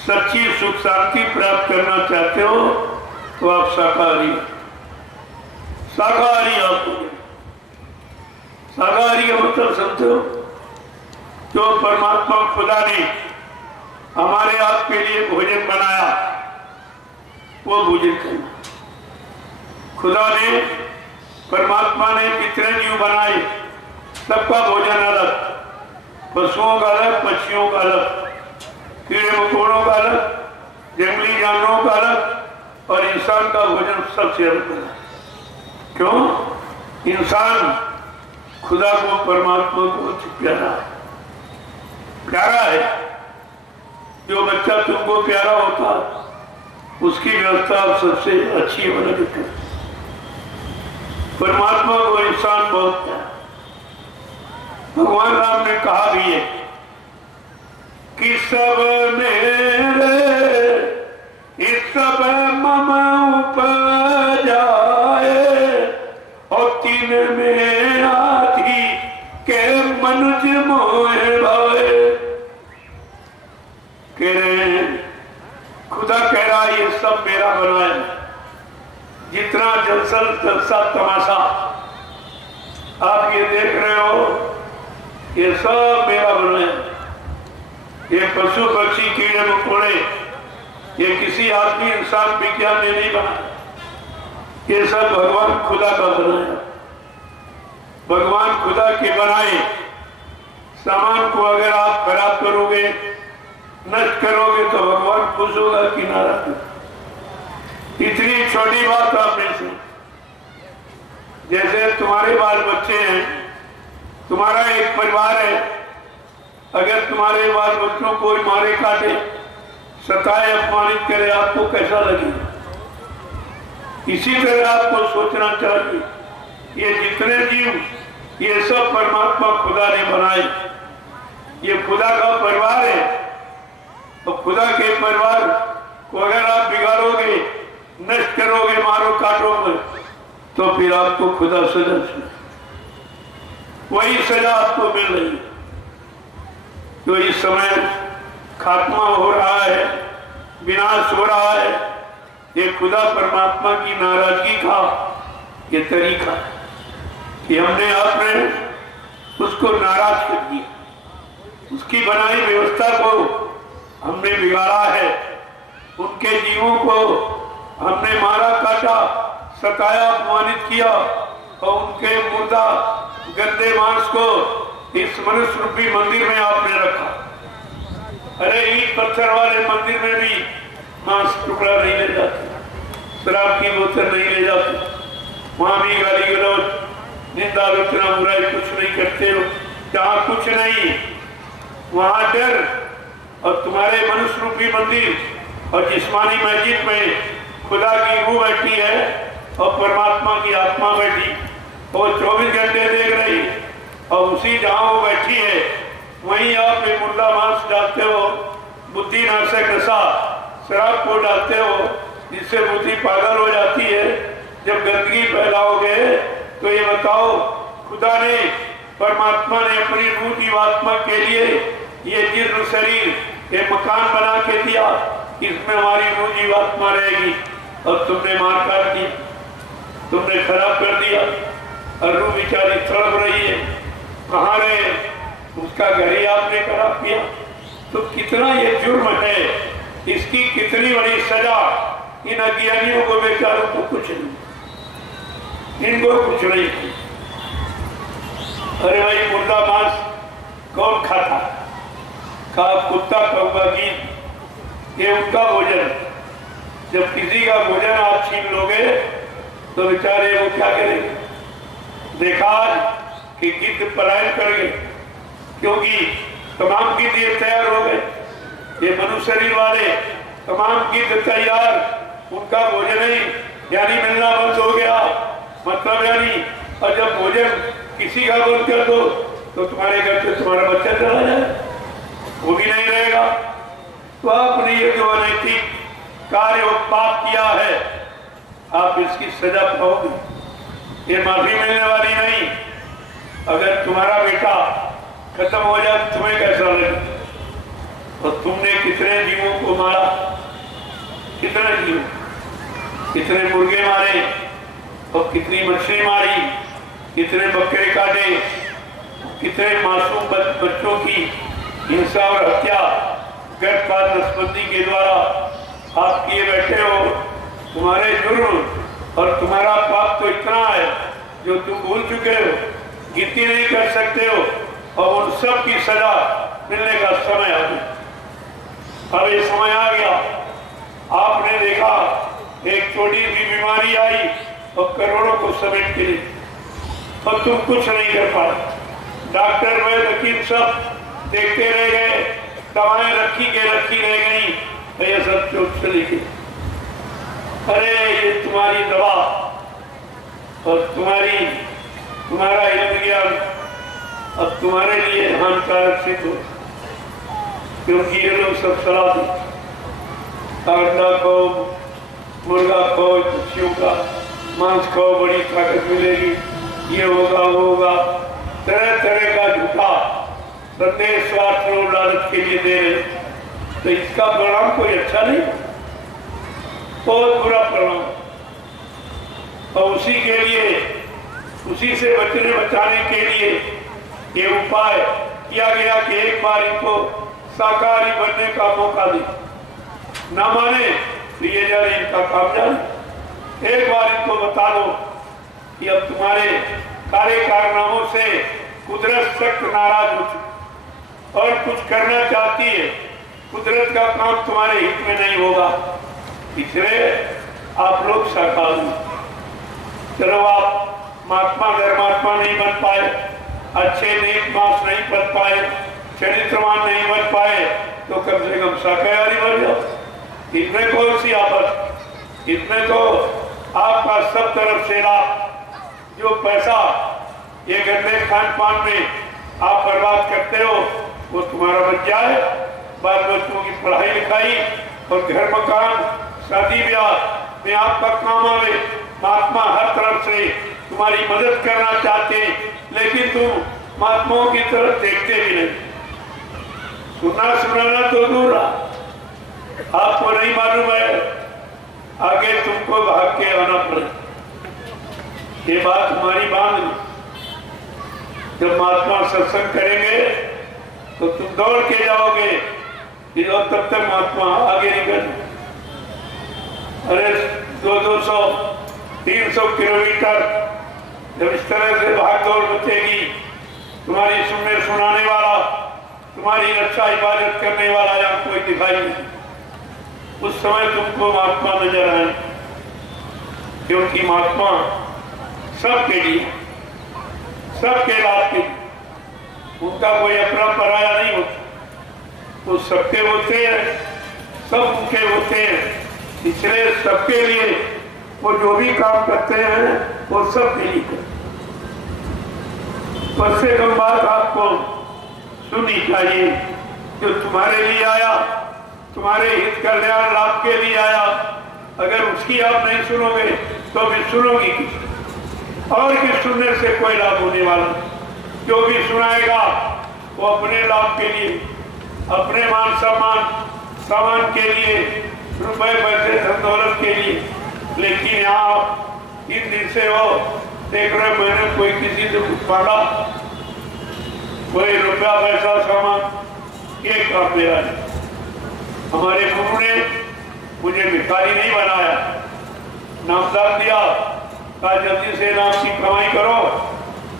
सच्ची सुख शांति प्राप्त करना चाहते हो, तो आप शाकाहारी। शाकाहारी आपको, शाकाहारी का मतलब समझो, जो परमात्मा खुदा ने हमारे आपके लिए भोजन बनाया, वो भोजन करना। खुदा ने परमात्मा ने कितने जीव बनाए, सबका भोजन अलग, पशुओं का अलग, पक्षियों का अलग, कीड़े मकोड़ों का अलग, जंगली जानवरों का अलग, और इंसान का भोजन सबसे अलग है। क्यों? इंसान खुदा को, परमात्मा को प्यारा है, प्यारा है। जो बच्चा तुमको प्यारा होता उसकी व्यवस्था सबसे अच्छी होना चाहिए। परमात्मा को इंसान बहुत प्यारा। भगवान राम ने कहा भी है कि सब मेरे इस सब मम उपजाए, और तीन में आधी के मनुज मोहे भाए। कह रहे हैं, खुदा कह रहा है ये सब मेरा बना है। जितना जलसा तमाशा आप ये देख रहे हो, ये सब मेरा बना है। ये पशु पक्षी कीड़े मकोड़े, ये किसी आदमी इंसान विज्ञान ने नहीं बना, ये सब भगवान खुदा का बनाया। भगवान खुदा के बनाए सामान को अगर आप खराब करोगे, नष्ट करोगे, तो भगवान खुश होगा कि नाराज। इतनी छोटी बात आपने सुनी, जैसे तुम्हारे बाल बच्चे हैं, तुम्हारा एक परिवार है, अगर तुम्हारे बाल बच्चों को मारे काटे, सताए, अपमानित करे, आपको कैसा लगेगा? इसी तरह आपको सोचना चाहिए, ये जितने जीव, ये सब परमात्मा खुदा ने बनाए, ये खुदा का परिवार है। तो खुदा के परिवार को अगर आप बिगाड़ोगे, नष्ट करोगे, मारो काटोगे, तो फिर आपको खुदा सजा से वही सजा आपको मिल रही है। तो इस समय खात्मा हो रहा है, विनाश हो रहा है, ये खुदा परमात्मा की नाराजगी का ये तरीका है कि हमने आपने उसको नाराज कर दिया, उसकी बनाई व्यवस्था को हमने बिगाड़ा है, उनके जीवों को हमने मारा काटा, सताया, अपमानित किया, और उनके मुर्दा गंदे मांस को इस मनुष्य रूपी मंदिर में आपने रखा। अरे ईट पत्थर वाले मंदिर में भी मांस टुकड़ा नहीं ले जाते, शराब की बोतल नहीं ले जाते, वहां भी गाली गलौज, निंदा, आलोचना, बुराई कुछ नहीं करते हो। जहाँ कुछ नहीं वहां डर, और तुम्हारे मनुष्य रूपी मंदिर और जिस्मानी मस्जिद में खुदा की रूह बैठी है और परमात्मा की आत्मा बैठी, और 24 घंटे देख रही, और उसी जहां वो बैठी है वहीं आप मुर्दा मांस डालते हो, बुद्धि नाशक नशा शराब को डालते हो, जिससे बुद्धि पागल हो जाती है। जब गंदगी फैलाओगे तो ये बताओ, खुदा ने, परमात्मा ने अपनी रूह की आत्मा के लिए ये जिस्म शरीर, ये मकान बना के दिया, इसमें हमारी रूह की आत्मा रहेगी, और तुमने मार काट दी, तुमने खराब कर दिया, और रूह बेचारी तड़प रही है, कहाँ रहे, उसका घर ही आपने खराब किया। तो कितना ये जुर्म है, इसकी कितनी बड़ी सजा इन अज्ञानियों को, बेचारों को कुछ नहीं, इनको कुछ नहीं। अरे भाई, मुर्दा मांस कौन खाता? का कुत्ता, कौवा, गीत, ये उनका भोजन। जब किसी का भोजन आप छीन लोगे तो बेचारे वो क्या करेंगे? देखा कि गिद्ध पलायन कर गए, क्योंकि तमाम गिद्ध ये तैयार हो गए, ये मनुष्य शरीर वाले तमाम गिद्ध तैयार, उनका भोजन ही यानी मिलना बंद हो गया, मतलब यानी। और जब भोजन किसी का बंद कर दो तो तुम्हारे घर से तुम्हारा बच्चा चला जाए, वो भी नहीं रहेगा। तो आपने ये जो अनैतिक कार्य और पाप किया है, आप इसकी सजा पाओगे, ये माफी मिलने वाली नहीं। अगर तुम्हारा बेटा खत्म हो जाए तुम्हें कैसा लगे? और तुमने कितने जीवों को मारा, कितने जीव, कितने मुर्गे मारे, और कितनी मछली मारी, कितने बकरे काटे, कितने मासूम बच्चों की हिंसा और हत्या गर्भपात नसबंदी के द्वारा आप किए बैठे हो। तुम्हारे जुर्म और तुम्हारा पाप तो इतना है जो तुम भूल चुके हो, गिनती नहीं कर सकते हो, और उन सब की सजा मिलने का समय आ गया। अब ये समय आ गया। आपने देखा एक छोटी सी बीमारी आई और करोड़ों को समेट के लिए, और तुम कुछ नहीं कर पाए। डॉक्टर वैद्य वकील सब देखते रह गए, दवाएं रखी रह गई, तो ये सब चोट चली गई। अरे ये तुम्हारी दवा और तुम्हारा इल्म ज्ञान अब तुम्हारे लिए हानिकारक सिद्ध हो, क्योंकि ये लोग सब सलाह दी, अंडा खाओ, मुर्गा खाओ, पक्षियों का मांस खाओ, बड़ी ताकत मिलेगी, ये होगा वो होगा, तरह तरह का झूठा संदेश स्वार्थ और लालच के लिए दे रहे। तो इसका परिणाम कोई अच्छा नहीं, बहुत बुरा परिणाम। और उसी के लिए, उसी से बचाने के लिए ये उपाय किया गया कि एक बार इनको शाकाहारी बनने का मौका दे। ना माने तो ये जाने इनका काम जाने। एक बार इनको बता दो कि अब तुम्हारे सारे कारनामों से कुदरत सख्त नाराज हो चुकी और कुछ करना चाहती है। कुदरत का काम तुम्हारे हित में नहीं होगा, इसलिए आप लोग शाकाहारी। चलो आप महात्मा धर्मात्मा नहीं बन पाए, अच्छे नेक मास नहीं बन पाए, चरित्रवान नहीं बन पाए, तो कम से कम शाकाहारी बन जाओ। इसमें कौन सी आफत? इसमें तो आपका सब तरफ से लाभ, जो पैसा ये गंदे खान पान में आप बर्बाद करते हो वो तुम्हारा बच जाए, बाल बच्चों की पढ़ाई लिखाई और घर मकान शादी ब्याह में आपका काम आवे। महात्मा हर तरफ से तुम्हारी मदद करना चाहते हैं, लेकिन तुम महात्माओं की तरफ देखते भी नहीं। सुनाना तो दूर रहा, आपको नहीं मालूम है आगे तुमको भाग के आना पड़े। ये बात हमारी बांध ली। जब महात्मा सत्संग करेंगे तो तुम दौड़ के जाओगे, और तब तक महात्मा आगे निकल। अरे 200-300 किलोमीटर जब इस तरह से भाग दौड़ मचेगी, तुम्हारी सुनाने वाला, तुम्हारी रक्षा हिफाजत करने वाला या कोई दिखाई नहीं, उस समय तुमको महात्मा नजर आए। क्योंकि महात्मा सबके लिए, सबके लाभ के, उनका कोई अपना पराया नहीं होता, वो सबके होते हैं, सब उनके होते हैं। इसलिए सबके लिए वो जो भी काम करते हैं वो सब के लिए करते। बस से कम बात आपको सुननी चाहिए, जो तुम्हारे लिए आया, तुम्हारे हित कल्याण लाभ के लिए आया, अगर उसकी आप नहीं सुनोगे तो भी सुनोगी किस, और किस सुनने से कोई लाभ होने वाला। जो भी सुनाएगा वो अपने लाभ के लिए, अपने मान सम्मान सामान के लिए, रुपए पैसे धन दौलत के लिए। लेकिन यहाँ आप 3 दिन से हो देख रहे, मैंने कोई किसी से कुछ पाला, कोई रुपया पैसा सामान एक काम मेरा नहीं। हमारे गुरु ने मुझे भिखारी नहीं बनाया, नामदान दिया, कहा जल्दी से नाम की कमाई करो,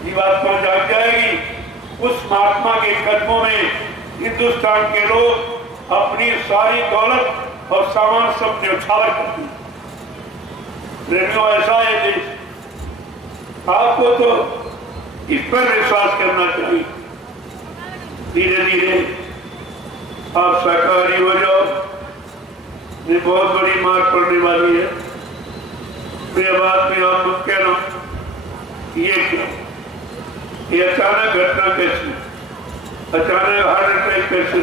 जीवात्मा जाग जाएगी। उस महात्मा के कदमों में हिंदुस्तान के लोग अपनी सारी दौलत और सामान सब न्यौछावर कर दी। रेडियो ऐसा है देश, आपको तो इस पर विश्वास करना चाहिए। धीरे धीरे आप शाकाहारी हो जाओ, ये बहुत बड़ी मार पड़ने वाली है। मेरे बात में आप लोग कहना ये क्या, ये अचानक घटना कैसी, अचानक हार्ट अटैक कैसे?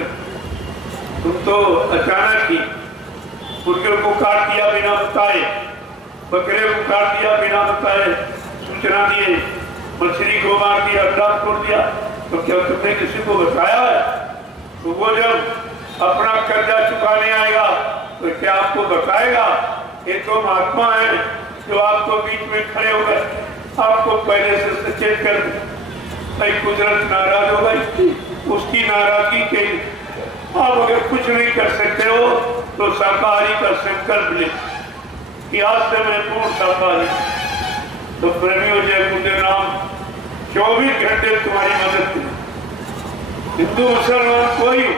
तुम तो अचानक ही मुर्गे को काट दिया बिना बताए, बकरे को काट दिया बिना बताए, सूचना दिए, मछली को मार दिया, अंडा छोड़ दिया, तो क्या तुमने किसी को बताया है? तो वो जब अपना कर्जा चुकाने आएगा तो क्या आपको बताएगा? ये तो महात्मा है जो आपको बीच में खड़े हो गए, आपको पहले से सचेत कर दे। भाई कुदरत नाराज हो गई, उसकी नाराजगी के आप अगर कुछ नहीं कर सकते हो तो शाकाहारी का संकल्प ले कि आज से मैं पूर्ण शाकाहारी। तो प्रेमियों जय गुरुदेव नाम 24 घंटे तुम्हारी मदद करें। हिंदू मुसलमान कोई हो,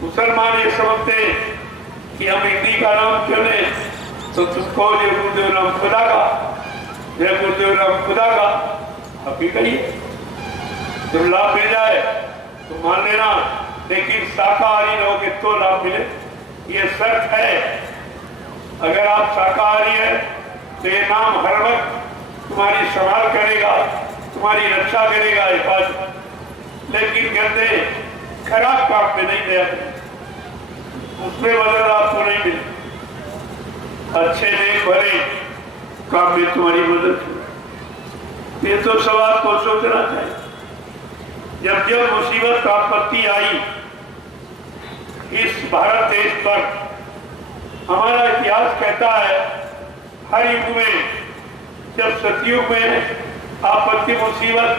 मुसलमान ये समझते हैं कि हम हिंदी का नाम क्यों लें, तो तुमको जय गुरुदेव नाम खुदा का, जय गुरुदेव नाम खुदा का आप ही कहिए। जब लाभ मिल जाए तो मान लेना, लेकिन शाकाहारी रहोगे तो लाभ मिले, ये शर्त है। अगर आप शाकाहारी है तो ये नाम हर वक्त तुम्हारी संभाल करेगा, तुम्हारी रक्षा करेगा, हिफाजत। लेकिन कहते खराब काम में नहीं गया, उसमें मदद आपको नहीं मिली। अच्छे नेक भले काम में तुम्हारी मदद। ये तो सब आपको सोचना चाहिए। जब जब मुसीबत आपत्ति आई इस भारत देश पर, हमारा इतिहास कहता है हर युग में जब सतयुग में आपत्ति मुसीबत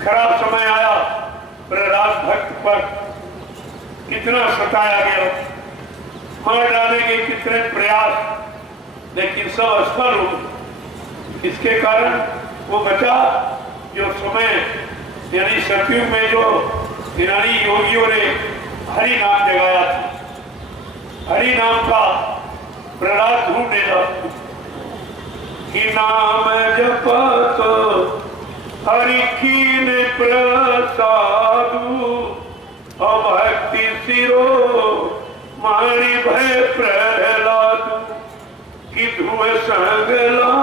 खराब समय आया, प्रहलाद भक्त पर कितना सताया गया, मार डालने के कितने प्रयास, लेकिन सब असफल हो गए। इसके कारण वो बचा जो समय यानी सतयुग में जो ईरानी योगियों ने हरि नाम जगाया था। हरि नाम का प्रहलाद ढूंढने लगा कि नाम जपत हरि कीन प्रसादु, अभक्ति सिरो मारी भय प्रहलाद, कि धुए संगला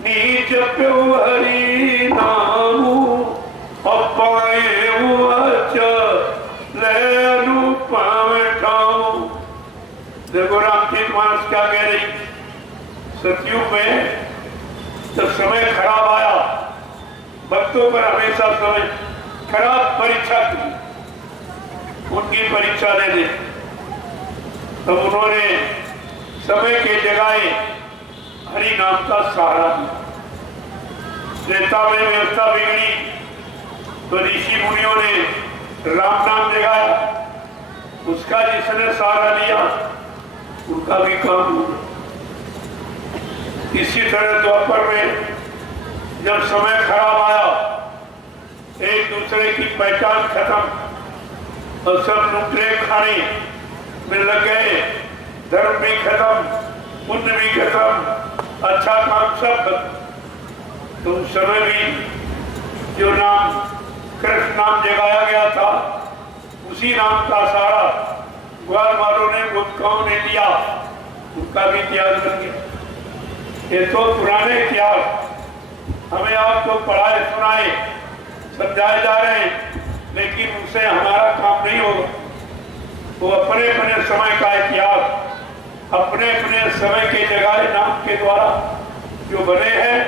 नीच प्यो हरि नामु, अपाए लेनु पावे ठाऊ। देखो रामचरित मानस क्या कह रही, सतयुग में जब समय खराब आया, भक्तों पर हमेशा समय खराब परीक्षा की, उनकी परीक्षा ले ली। तब उन्होंने समय के जगाए हरि नाम का सहारा दिया। त्रेता में व्यवस्था बिगड़ी तो ऋषि मुनियों ने राम नाम जगाया, उसका जिसने सहारा लिया उनका भी काम हुआ। इसी तरह द्वापर में जब समय खराब आया, एक दूसरे की पहचान खत्म और सब लुटेरे खाने में लग गए, धर्म भी खत्म, पुण्य भी खत्म, अच्छा काम सब खत्म। तो उस समय भी जो नाम कृष्ण नाम जगाया गया था, उसी नाम का सहारा ग्वाल वालों ने गोपिकाओं ने लिया, उनका भी त्याग बन गया। ये तो पुराने इतिहास हमें आपको पढ़ाए सुनाए समझाए जा रहे हैं, लेकिन उनसे हमारा काम नहीं होगा। वो अपने अपने समय का इतिहास, अपने अपने समय के जगाए नाम के द्वारा जो बने हैं,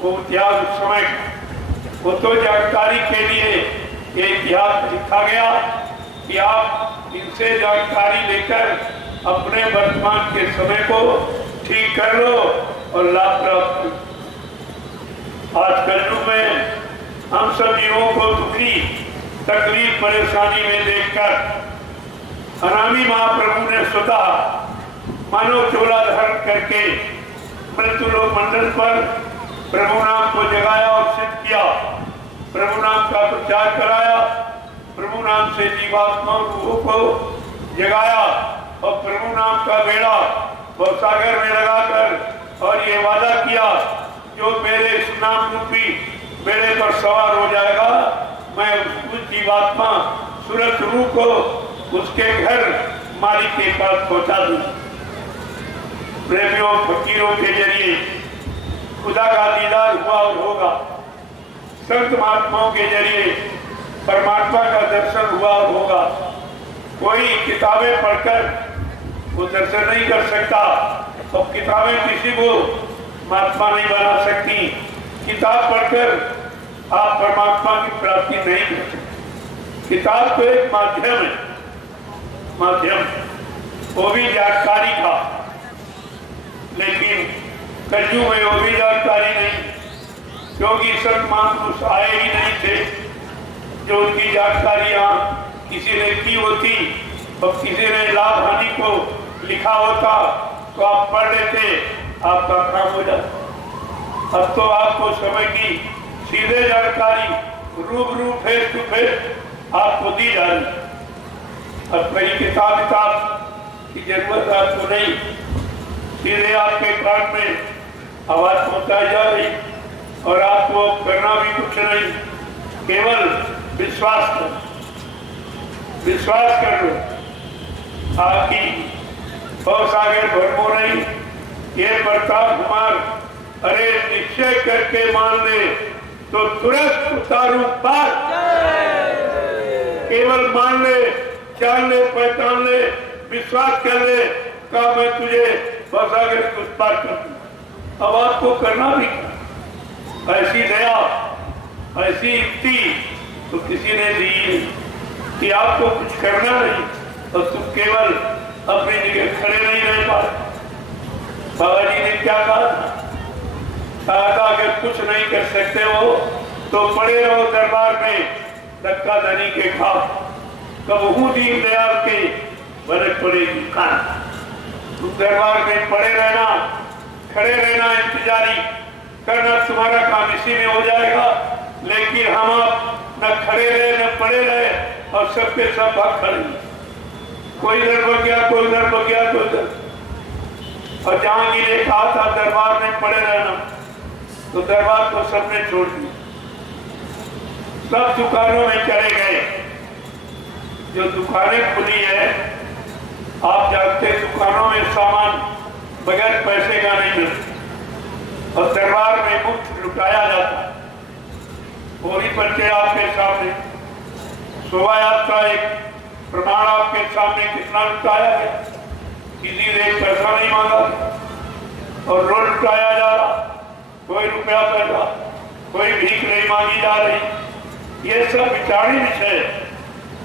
वो इतिहास उस समय वो तो जानकारी के लिए ये इतिहास लिखा गया कि आप इनसे जानकारी लेकर अपने वर्तमान के समय को ठीक कर लो और लाभ प्राप्त करो। आज कलयुग में हम सब जीवों को दुखी तकलीफ परेशानी में देखकर अनामी महाप्रभु ने स्वतः मानव चोला धारण करके मृत्युलोक मंडल पर प्रभु नाम को जगाया और सिद्ध किया, प्रभु नाम का प्रचार कराया, प्रभु नाम से जीवात्मा रूहों को जगाया और प्रभु नाम का बेड़ा भवसागर में लगाकर और ये वादा किया जो मेरे इस नाम रूपी बेड़े पर सवार हो जाएगा, मैं उस जीवात्मा सूरत रूह को उसके घर मालिक के पास पहुंचा दूं। प्रेमियों फकीरों के जरिए खुदा का दीदार हुआ और होगा, संत महात्माओं के जरिए परमात्मा का दर्शन हुआ और होगा। कोई किताबें पढ़कर वो दर्शन नहीं कर सकता और किताबें किसी को महात्मा नहीं बना सकती। किताब पढ़कर आप परमात्मा की प्राप्ति नहीं कर सकते। किताब तो एक माध्यम है, माध्यम वो भी जानकारी का, लेकिन कलयुग में वो भी जानकारी नहीं, क्योंकि संत महापुरुष आए ही नहीं थे जो उनकी जानकारियां किसी ने की होती और किसी ने लाभ हानि को लिखा होता तो आप पढ़ लेते, आपका काम हो जाता। अब तो आपको समय की सीधे जानकारी रूबरू फेस टू फेस आपको दी जा रही। अब कई किताब की जरूरत आपको नहीं, सीधे आपके कान में आवाज पहुंचाई जा रही और आपको करना भी कुछ नहीं, केवल विश्वास कर लो। आपकी भवसागर भरमो नहीं, ये प्रताप कुमार अरे निश्चय करके मान ले तो तुरंत उतारू पार। केवल मान ले, जान ले, पहचान ले, विश्वास कर ले का मैं तुझे भवसागर कुछ पार कर दूं। अब आपको करना भी क्या? ऐसी दया, ऐसी युक्ति तो किसी ने दी कि आपको कुछ करना नहीं और तुम केवल अपनी जगह खड़े नहीं रह पाए। बाबा जी ने क्या कहा था? अगर कुछ नहीं कर सकते हो तो पड़े रहो दरबार में धक्का धनी के खाप, कबहू दीन दयाल के बने पड़ेगी कान। तुम दरबार में पड़े रहना, खड़े रहना, इंतजारी करना, तुम्हारा काम इसी में हो जाएगा। लेकिन हम आप न खड़े रहे न पड़े रहे और सबके सब भाग खड़े, कोई इधर बग गया, कोई उधर बग गया, कोई उधर। और जहांगीर ने कहा था दरबार में पड़े रहना, तो दरबार को सबने छोड़ दिया, सब दुकानों में चले गए। जो दुकानें खुली है, आप जानते दुकानों में सामान बगैर पैसे का नहीं मिलता और दरबार में मुफ्त लुटाया जाता। पूरी परिचय आपके सामने, शोभा यात्रा एक प्रमाण आपके सामने कितना लुटाया गया, किसी ने एक पैसा नहीं मांगा और रोज लुटाया जा रहा, कोई रुपया पैसा, कोई भीख नहीं मांगी जा रही। ये सब विचारी विषय,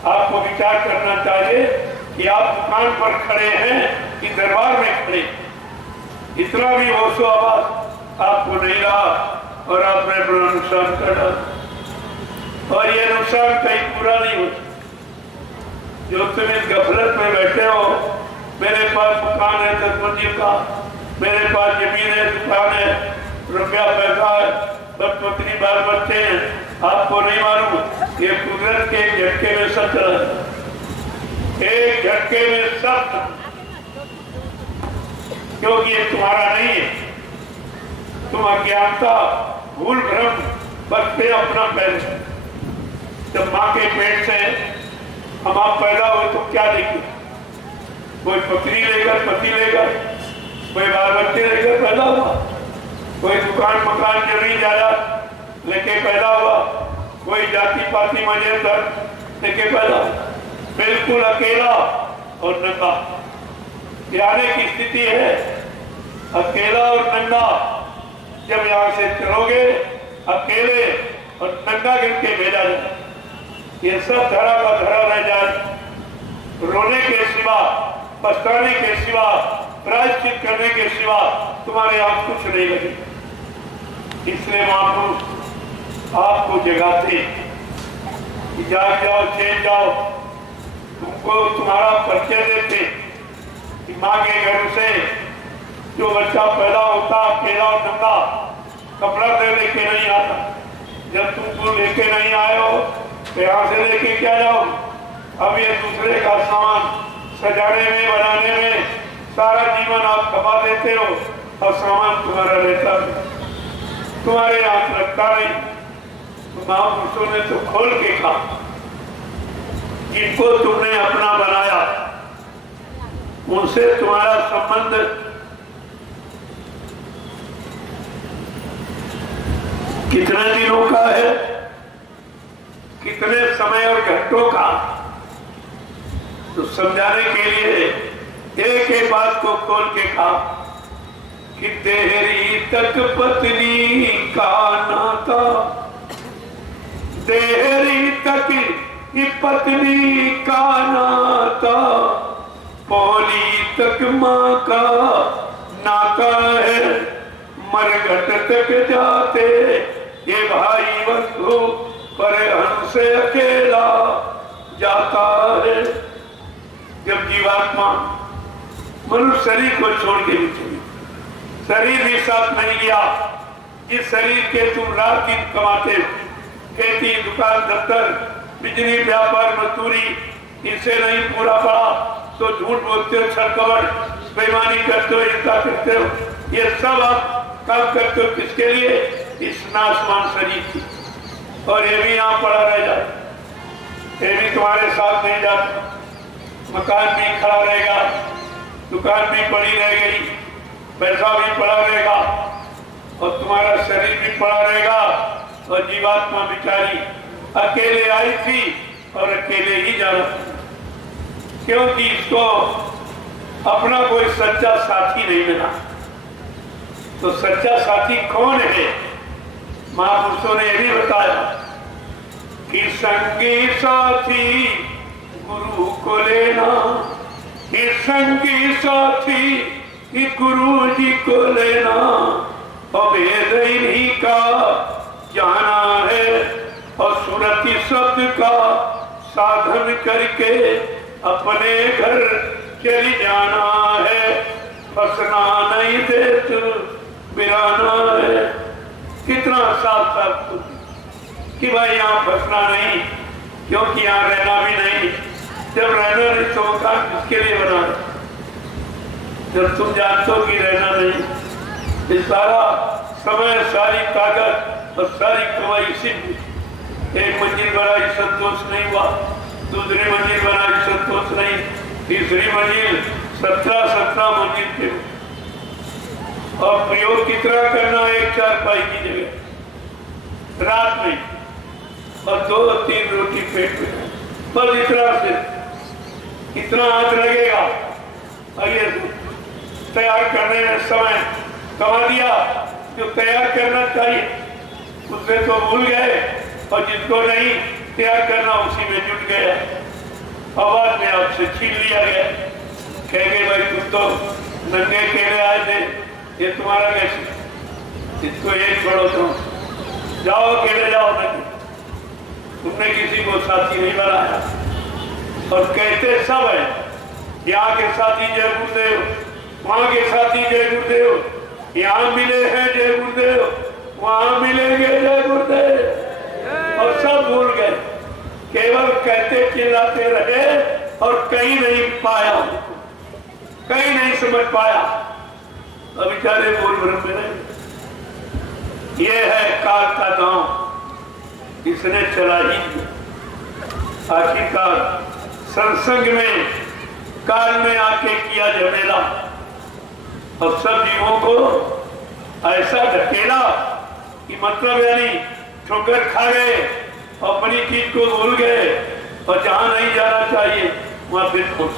आपको विचार करना चाहिए कि आप दुकान पर खड़े हैं कि दरबार में खड़े। इतना भी होशो आवाज आपको नहीं रहा और आपने अपना नुकसान कर डाला और ये नुकसान कहीं पूरा नहीं होता। जो तुम इस गफलत में बैठे हो, मेरे पास दुकान है 10 मंजिल का, मेरे पास जमीन है, दुकान है, रुपया पैसा है, बस पत्नी बाल बच्चे हैं, आपको नहीं मालूम ये कुदरत के एक झटके में सब चला, एक झटके में सब, क्योंकि ये तुम्हारा नहीं है। तुम अज्ञानता, भूल भ्रम बचते अपना पैर। जब माँ के पेट से हम आप पैदा हुए तो क्या देखे? कोई पत्नी लेकर, पति लेकर, कोई बाल बच्चे लेकर पैदा हुआ, कोई दुकान मकान जमीन जायदाद लेके पैदा हुआ, कोई जाति पाति मजेदार लेके पैदा, बिल्कुल अकेला और नंगा। ये आने की स्थिति है, अकेला और नंगा। जब यहाँ से चलोगे अकेले और नंगा गिर के भेजा जाए, ये सब धरा का धरा रह जाए। रोने के सिवा, पछताने के सिवा, प्रायश्चित करने के सिवा तुम्हारे आप कुछ नहीं लगे। इसलिए महापुरुष आपको जगाते कि जाग जाओ, चेत जाओ, तुमको तुम्हारा परिचय देते कि माँ के घर से जो बच्चा पैदा होता अकेला और नंगा, कपड़ा दे लेके नहीं आता। जब तुमको लेके नहीं आए हो तो यहाँ से लेके क्या जाओ? अब ये दूसरे का सामान सजाने में, बनाने में सारा जीवन आप खपा देते हो और सामान तुम्हारा रहता नहीं, तुम्हारे हाथ रखता नहीं। तो महापुरुषों ने तो खोल के कहा, जिनको तुमने अपना बनाया उनसे तुम्हारा संबंध कितने दिनों का है, कितने समय और घंटों का? तो समझाने के लिए एक एक बात को खोल के कहा कि देहरी तक पत्नी का नाता, देहरी तक पत्नी का नाता, पौली तक माँ का नाता है, मरघट तक जाते ये भाई बंधु, पर हमसे अकेला जाता है। जब जीवात्मा मनुष्य शरीर को छोड़ के भी चली, शरीर भी साथ नहीं गया, जिस शरीर के तुम रात दिन कमाते हो, खेती, दुकान, दफ्तर, बिजली, व्यापार, मजदूरी, इसे नहीं पूरा पड़ा तो झूठ बोलते हो, छलकपट, बेईमानी करते हो, हिंसा करते हो। ये सब आप काम करते हो किसके लिए? इस नाशवान शरीर की। और ये भी यहाँ पड़ा रह जाए, ये भी तुम्हारे साथ नहीं जाता। मकान भी खड़ा रहेगा, दुकान भी पड़ी रह गई, पैसा भी पड़ा रहेगा और तुम्हारा शरीर भी पड़ा रहेगा। और जीवात्मा बेचारी अकेले आई थी और अकेले ही जाना, क्योंकि इसको अपना कोई सच्चा साथी नहीं मिला। तो सच्चा साथी कौन है? महापुरुषों ने यह भी बताया कि संगी साथी गुरु को लेना, कि संगी साथी कि गुरु जी को लेना, अभेद इन्हीं का जाना है और सुरति शब्द का साधन करके अपने घर चली जाना है। फंसना नहीं दे तू बिराना है। कितना साफ साफ कि भाई यहाँ फंसना नहीं, क्योंकि यहाँ रहना भी नहीं। जब रहना नहीं तो मकान किसके लिए बना है? जब तुम जानते हो कि रहना नहीं, ये सारा समय, सारी ताकत और सारी कमाई इसी एक मंजिल बनाई संतोष नहीं हुआ, दूसरी मंजिल बनाई संतोष नहीं, तीसरी मंजिल 17 मंजिल पे। और प्रयोग कितना करना? एक चारपाई की जगह रात में और 2-3 रोटी पेट में, बस इतना से कितना हाथ लगेगा। और ये तैयार करने में समय कमा दिया, जो तैयार करना चाहिए उससे तो भूल गए, और जिसको नहीं तैयार करना उसी में जुट गया। आवाज में आपसे छीन लिया गया, कहेंगे भाई तुम तो नंगे केले आए थे, ये तुम्हारा कैसे? इसको ये छोड़ो, तुम जाओ अकेले जाओ नंगे। तुमने किसी को साथी नहीं बनाया। और कहते सब है, यहाँ के साथी जय गुरुदेव, वहाँ के साथी जय गुरुदेव, यहाँ मिले हैं जय गुरुदेव, वहाँ मिलेंगे जय गुरुदेव, और सब भूल गए। केवल कहते चिल्लाते रहे और कहीं नहीं पाया, कहीं नहीं समझ पाया। अब बेचारे बोल भ्रम में रहे। ये है काल का दांव, इसने चला ही। आखिरकार सत्संग में काल में आके किया झमेला और सब जीवों को ऐसा ढकेला कि मतलब यानी ठोकर खा गए, अपनी चीज को भूल गए और जहां नहीं जाना चाहिए वहां फिर पहुंच।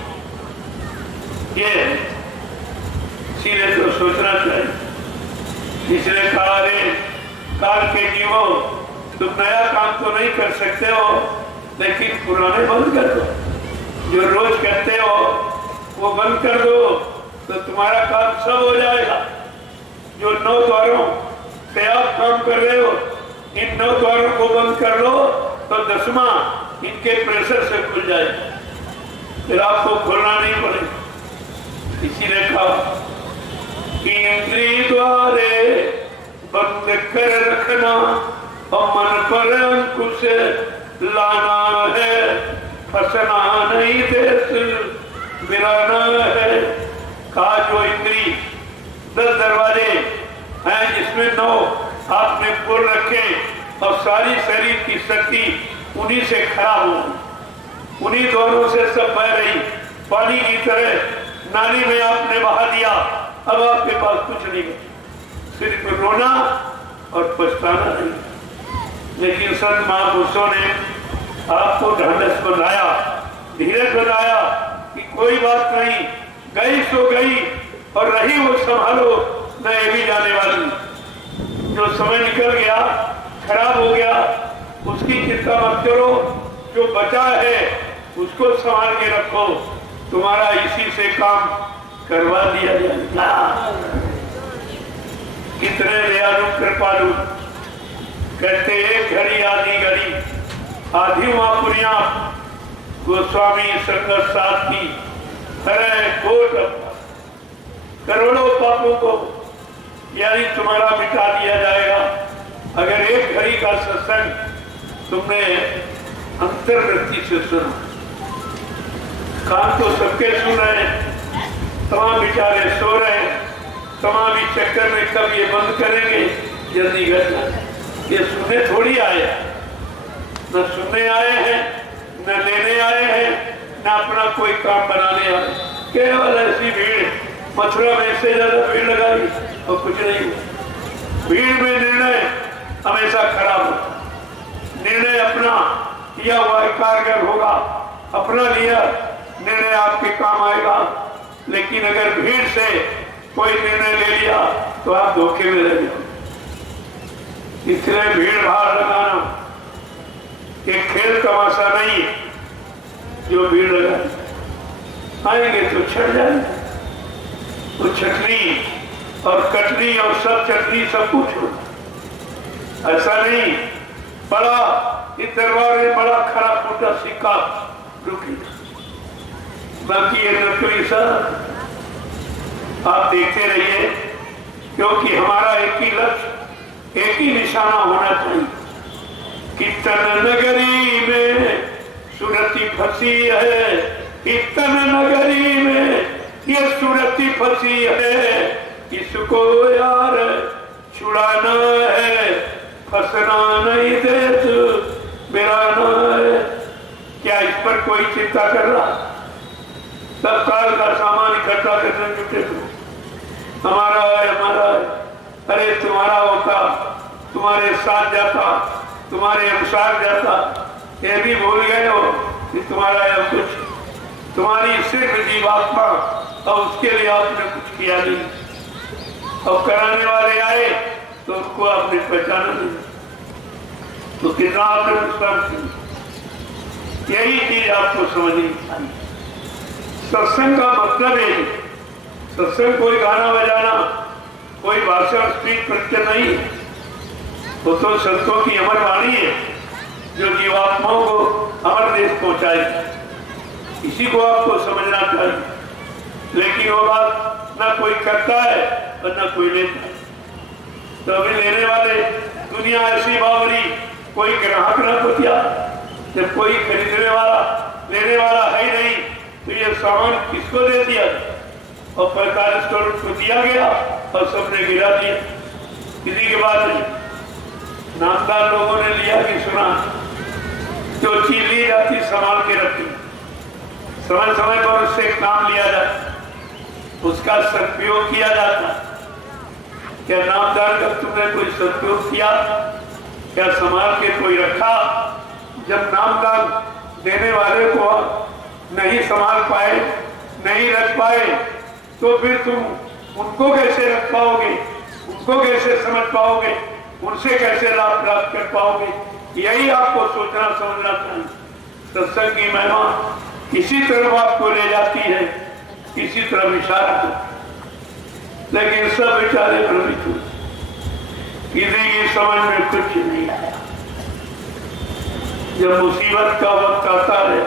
ये इसीलिए तो सोचना चाहिए। इसलिए कहा रे काल के जीवो, तुम नया काम तो नहीं कर सकते हो, लेकिन पुराने बंद कर दो। जो रोज करते हो वो बंद कर दो तो तुम्हारा काम सब हो जाएगा। जो 9 द्वारों से आप काम कर रहे हो, इन 9 द्वारों को बंद कर लो तो 10वां इनके प्रेशर से खुल जाएगा, फिर आपको खोलना नहीं पड़ेगा। इसीलिए कहा कि इंद्रिय द्वारे बंद कर रखना और मन पर अंकुश लाना है। फंसना नहीं देश बिराना है। कहा जो इंद्री 10 दरवाजे हैं जिसमें 9 आपने खोल रखे और सारी शरीर की शक्ति उन्हीं से खराब हो, उन्हीं दोनों से सब बह रही, पानी की तरह नाली में आपने बहा दिया। अब आपके पास कुछ नहीं, सिर्फ रोना और पछताना नहीं। लेकिन संत महापुरुषों ने आपको ढांढस बनाया, धीरज बनाया कि कोई बात नहीं, गई सो गई और रही वो संभालो, न ये भी जाने वाली। जो समय निकल गया, खराब हो गया, उसकी चिंता मत करो। जो बचा है उसको संभाल के रखो, तुम्हारा इसी से काम करवा दिया जाएगा। कितने दयालु कृपालु, कहते एक घड़ी आधी घड़ी आधी महापुरिया गोस्वामी संगत साथ की तरह कोट करोड़ों पापों को यानी तुम्हारा मिटा दिया जाएगा। अगर एक घड़ी का सत्संग तुमने अंतर्वृत्ति से सुना, कान तो सबके सुन रहे हैं, तमाम बेचारे सो रहे हैं, तमाम भी चक्कर में कब ये बंद करेंगे, जल्दी करना। ये सुनने थोड़ी आए, न सुनने आए हैं, न लेने आए हैं, न अपना कोई काम बनाने आए। केवल ऐसी भीड़, मथुरा में से ज्यादा भीड़ लगाई और कुछ नहीं हुआ। भीड़ में निर्णय हमेशा खराब होता। निर्णय अपना किया हुआ कारगर होगा, अपना लिया निर्णय आपके काम आएगा। लेकिन अगर भीड़ से कोई निर्णय ले लिया तो आप धोखे में रह जाओ। इसलिए भीड़ भाड़ लगाना एक खेल तमाशा नहीं है। जो भीड़ लगा आएंगे तो छट जाएंगे, तो छटनी और कटनी और सब चटनी सब कुछ होगा। ऐसा नहीं बड़ा इस दरबार में बड़ा खरा फूटा सिक्का रुकी, बाकी ये नकली सब आप देखते रहिए, क्योंकि हमारा एक ही लक्ष्य, एक ही निशाना होना चाहिए कि तन नगरी में सुरती फंसी है, कि तन नगरी में ये सुरती फंसी है, इसको यार छुड़ाना है, फंसना नहीं दे मेरा ना है। क्या इस पर कोई चिंता कर रहा? सब काल का सामान इकट्ठा करने जुटे तो हमारा है, हमारा है। अरे तुम्हारा होता, तुम्हारे साथ जाता, तुम्हारे अनुसार जाता, ये भी भूल गए हो कि तुम्हारा है कुछ, तुम्हारी सिर्फ जीवात्मा, और उसके लिए आपने कुछ किया नहीं। और कराने वाले आए तो उनको आपने पहचाना नहीं, तो कितना आपने नुकसान किया। यही चीज आपको समझनी चाहिए। सत्संग का मतलब है, सत्संग कोई गाना बजाना, कोई भाषण स्पीच प्रवचन नहीं, वो तो संतों की अमर वाणी है जो जीवात्माओं को अमर देश पहुंचाएगी। इसी को आपको समझना चाहिए। लेकिन वो बात ना कोई करता है और ना कोई लेता है। तो अभी लेने वाले दुनिया ऐसी बावरी, कोई ग्राहक ना बचा, जब कोई खरीदने वाला लेने वाला है ही नहीं, तो ये सामान किसको दे दिया? और 45 करोड़ को दिया गया और सबने गिरा दिया। किसी की बात नहीं। नामदार लोगों ने लिया कि सुना, जो चीज ली जाती संभाल के रखी, समय समय पर उससे काम लिया जाता, उसका सदुपयोग किया जाता। क्या नामदार का तुमने कोई सदुपयोग किया? क्या संभाल के कोई रखा? जब नामदार देने वाले को नहीं संभाल पाए, नहीं रख पाए, तो फिर तुम उनको कैसे रख पाओगे? उनको कैसे समझ पाओगे? उनसे कैसे लाभ प्राप्त कर पाओगे? यही आपको सोचना समझना चाहिए। सत्संग की महिमा किसी तरफ आपको ले जाती है, किसी तरफ इशारा करती, लेकिन सब बेचारे भ्रमित हुए, किसी की समझ में कुछ नहीं आया। जब मुसीबत का वक्त आता है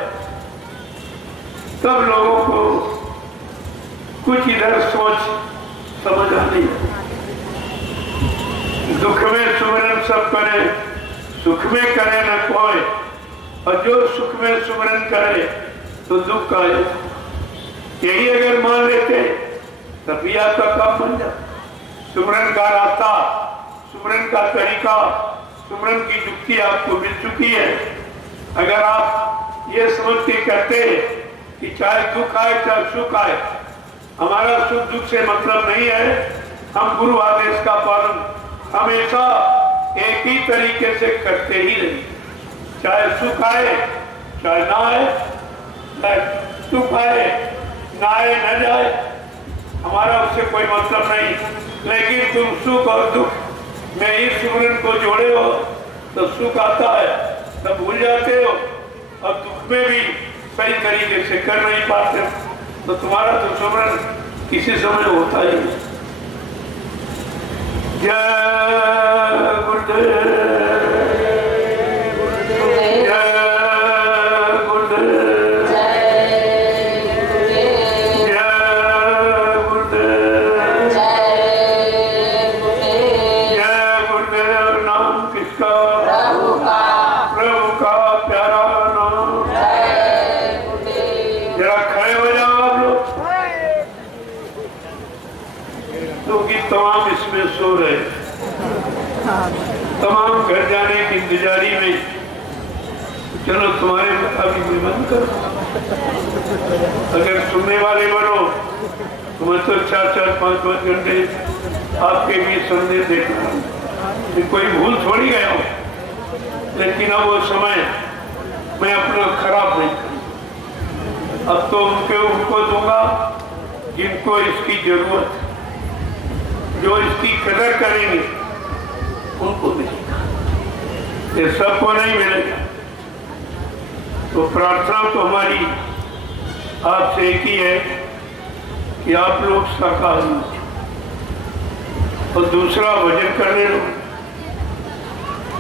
तब लोगों को कुछ इधर सोच समझ आनी। दुख में सुमरन सब करे, सुख में करे न कोई, और जो सुख में सुमरन करे तो दुख का है। यही अगर मान लेते तभी आपका काम बन जाता। सुमरन का रास्ता, सुमरन का तरीका, सुमरन की युक्ति आपको मिल चुकी है। अगर आप ये समझ के करते कि चाहे दुख आए चाहे सुख आए, हमारा सुख दुख से मतलब नहीं है, हम गुरु आदेश का पालन हमेशा एक ही तरीके से करते ही रहे। चाहे सुख आए चाहे ना आए, चाहे सुख आए ना आए न जाए, हमारा उससे कोई मतलब नहीं। लेकिन तुम सुख और दुख में ही सुमरन को जोड़े हो तो सुख आता है तब भूल जाते हो, और दुख में भी सही तरीके से कर नहीं पाते हो, तो तुम्हारा तो सुमरन किसी समय होता ही नहीं। जय गुरुदेव, जरा खड़े हो जाओ आप लोग, क्योंकि तमाम इसमें सो रहे, तमाम घर जाने की इंतजारी में। चलो तुम्हारे मुताबिक भी बंद करो, अगर सुनने वाले बनो तो मैं तो 4-4, 5-5 घंटे आपके भी सुनने देखना, कोई भूल थोड़ी गया हो, लेकिन अब वो समय मैं अपना खराब नहीं करूँ। अब तो उनको दूंगा जिनको इसकी जरूरत है, जो इसकी कदर करेंगे उनको मिलेगा, ये सबको नहीं मिलेगा। तो प्रार्थना तो हमारी आपसे एक ही है कि आप लोग शाकाहारी हो, और दूसरा भजन करने लो।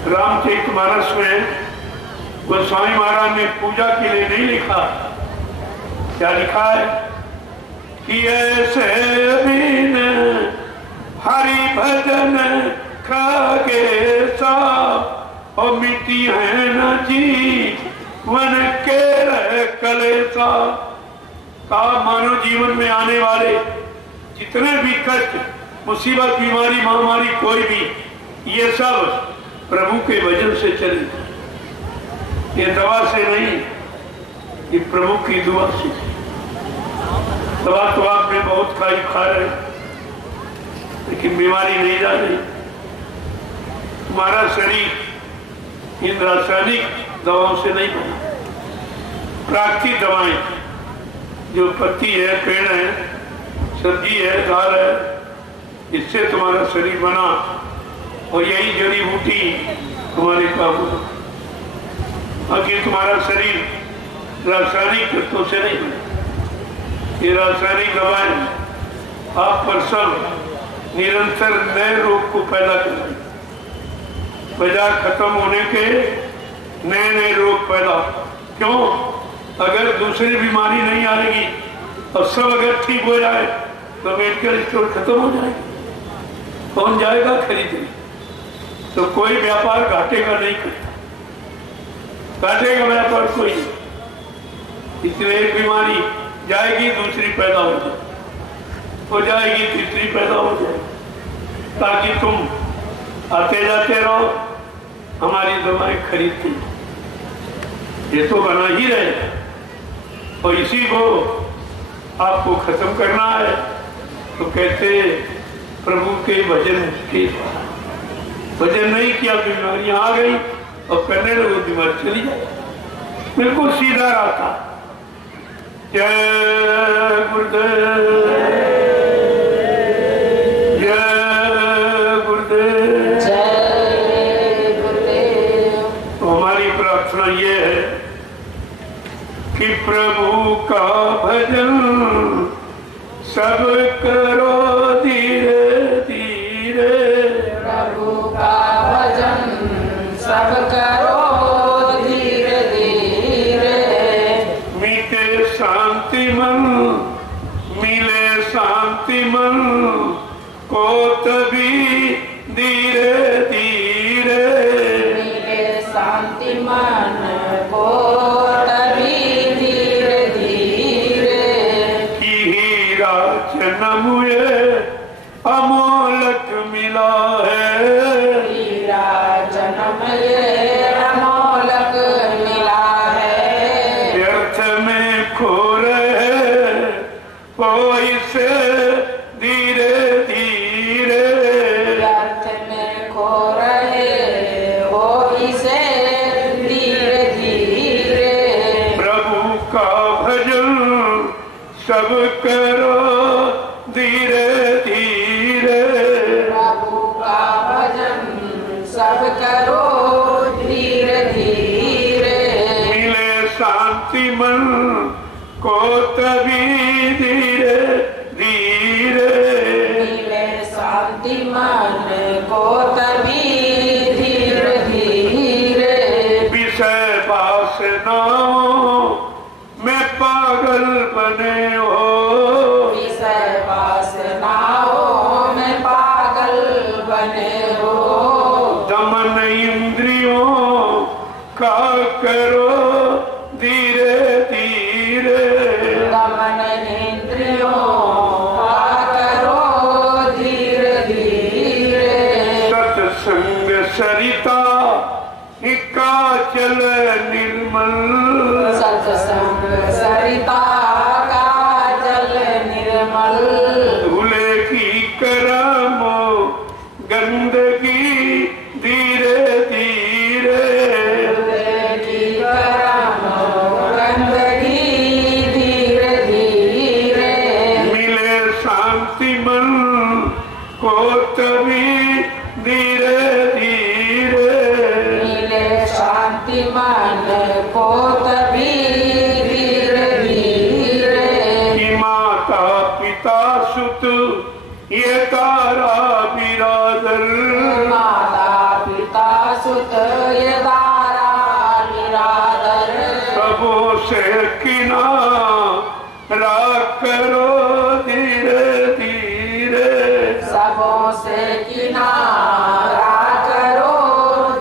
रामचरितमानस में गोस्वामी महाराज ने पूजा के लिए नहीं लिखा, क्या लिखा है कि ऐसे बिन हरि भजन खागे सा और मिट्टी है न जी मन के रह कलेसा। का मानव जीवन में आने वाले जितने भी कष्ट, मुसीबत, बीमारी, महामारी, कोई भी, ये सब प्रभु के वजन से चले, ये दवा से नहीं, ये प्रभु की दुआ से। दवा तो आपने बहुत खा रहे, लेकिन बीमारी नहीं जा रही। तुम्हारा शरीर इन रासायनिक दवाओं से नहीं बना, प्राकृतिक दवाएं जो पत्ती है, पेड़ है, सब्जी है, दाल है, इससे तुम्हारा शरीर बना, और यही जड़ी बूटी तुम्हारे काबू। बाकी तुम्हारा शरीर रासायनिक तत्वों से नहीं बना। ये रासायनिक दवाएं आप पर सब निरंतर नए रोग को पैदा कर रही, बाजार खत्म होने के नए नए रोग पैदा। क्यों? अगर दूसरी बीमारी नहीं आएगी और सब अगर ठीक हो जाए तो मेडिकल स्टोर खत्म हो जाएगी, कौन जाएगा खरीदने? तो कोई व्यापार घाटे का नहीं करता, घाटे का व्यापार कोई नहीं। इसलिए एक बीमारी जाएगी, दूसरी पैदा हो जाएगी, तीसरी पैदा हो जाएगी, ताकि तुम आते जाते रहो, हमारी दवाएं खरीदती। ये तो बना ही रहे, और इसी को आपको खत्म करना है। तो कहते प्रभु के भजन के भजन नहीं किया, बीमारियां आ गई, और करने लगे बीमारी चली जाए, बिल्कुल सीधा रास्ता। जय गुरुदेव, जय गुरुदेव, जय गुरुदेव। तो हमारी प्रार्थना ये है कि प्रभु का भजन सब करो धीरे धीरे, प्रभु का भजन सब करो धीरे धीरे, मिटे शांति मन, मिले शांति मन को तभी धीरे धीरे, मिले शांति मन को तभी धीरे धीरे, कि हीरा जन्म ये अमोलक मिला है, हीरा जन्म ये अमोलक मिला है, व्यर्थ में खो रहे हो इसे धीरे धीरे, व्यर्थ में खो रहे हो इसे धीरे धीरे, प्रभु का भजन सब करो धीरे धीरे, प्रभु का भजन सब करो धीरे धीरे, मिले शांति मन को तभी धीरे धीरे, मिले शांति मन को तभी धीरे धीरे, विषय वासनाओं में पागल बने हो, विषय वासनाओं में पागल बने हो, दमन इंद्रियों का करो धीरे धीरे, राख करो धीरे धीरे, सबों से किनारा करो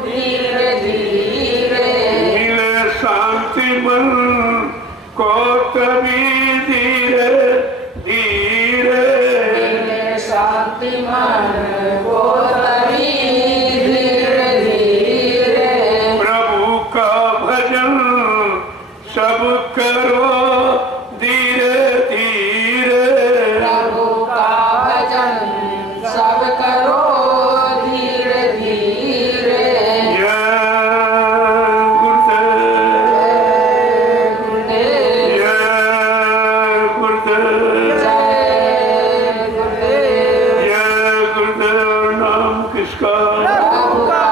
धीरे धीरे, मिले शांति मन को तभी धीरे धीरे, मिले शांति मन को तभी धीरे धीरे, प्रभु का भजन सब करो धीरे धीरे, प्रभु का भजन सब करो धीरे धीरे, जय गुरुदेव, गुरुदेव जय गुरुदेव, जय गुरुदेव, जय गुरुदेव। नाम किसका? प्रभु का,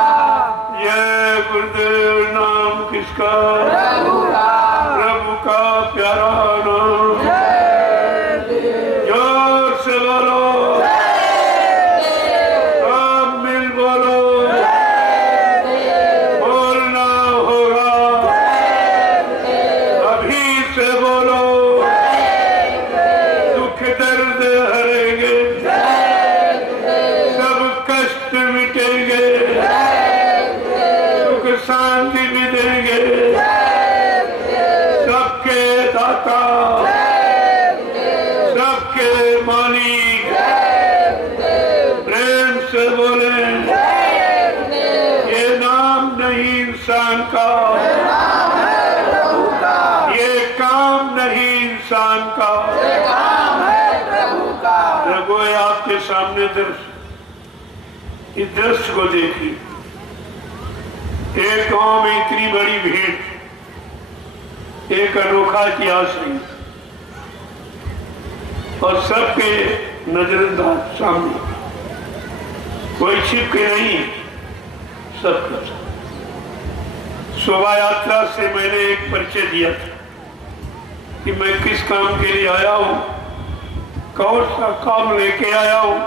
जय गुरुदेव। नाम किसका? प्रभु का, प्रभु का प्यारा नाम। जय देव, जोर से बोलो, सब मिल बोलो, बोलना होगा, अभी से बोलो, दुख दर्द हरेंगे, सब कष्ट मिटेंगे, सुख शांति भी देंगे, सबके दाता, सबके मालिक, प्रेम से बोले, ये नाम नहीं इंसान का, ये काम नहीं इंसान का। काम है प्रभु का, रघु आपके सामने दृश्य, इस दृश्य को देखिए। एक गांव में इतनी बड़ी भीड़, एक अनोखा इतिहास नहीं, और सबके नजरअंदाज सामने, कोई छिप के नहीं, सबका सब। शोभा यात्रा से मैंने एक परिचय दिया था कि मैं किस काम के लिए आया हूँ, कौन सा काम लेके आया हूँ,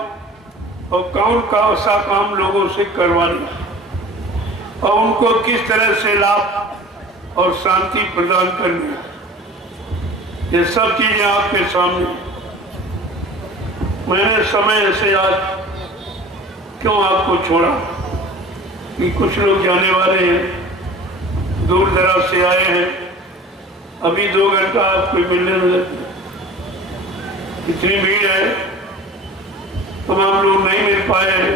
और कौन सा काम लोगों से करवाना, और उनको किस तरह से लाभ और शांति प्रदान करनी है। ये सब चीजें आपके सामने। मैंने समय से आज क्यों आपको छोड़ा कि कुछ लोग जाने वाले हैं, दूर दराज से आए हैं, अभी 2 घंटा आपको मिलने में लगता, इतनी भीड़ है, तमाम लोग नहीं मिल पाए हैं।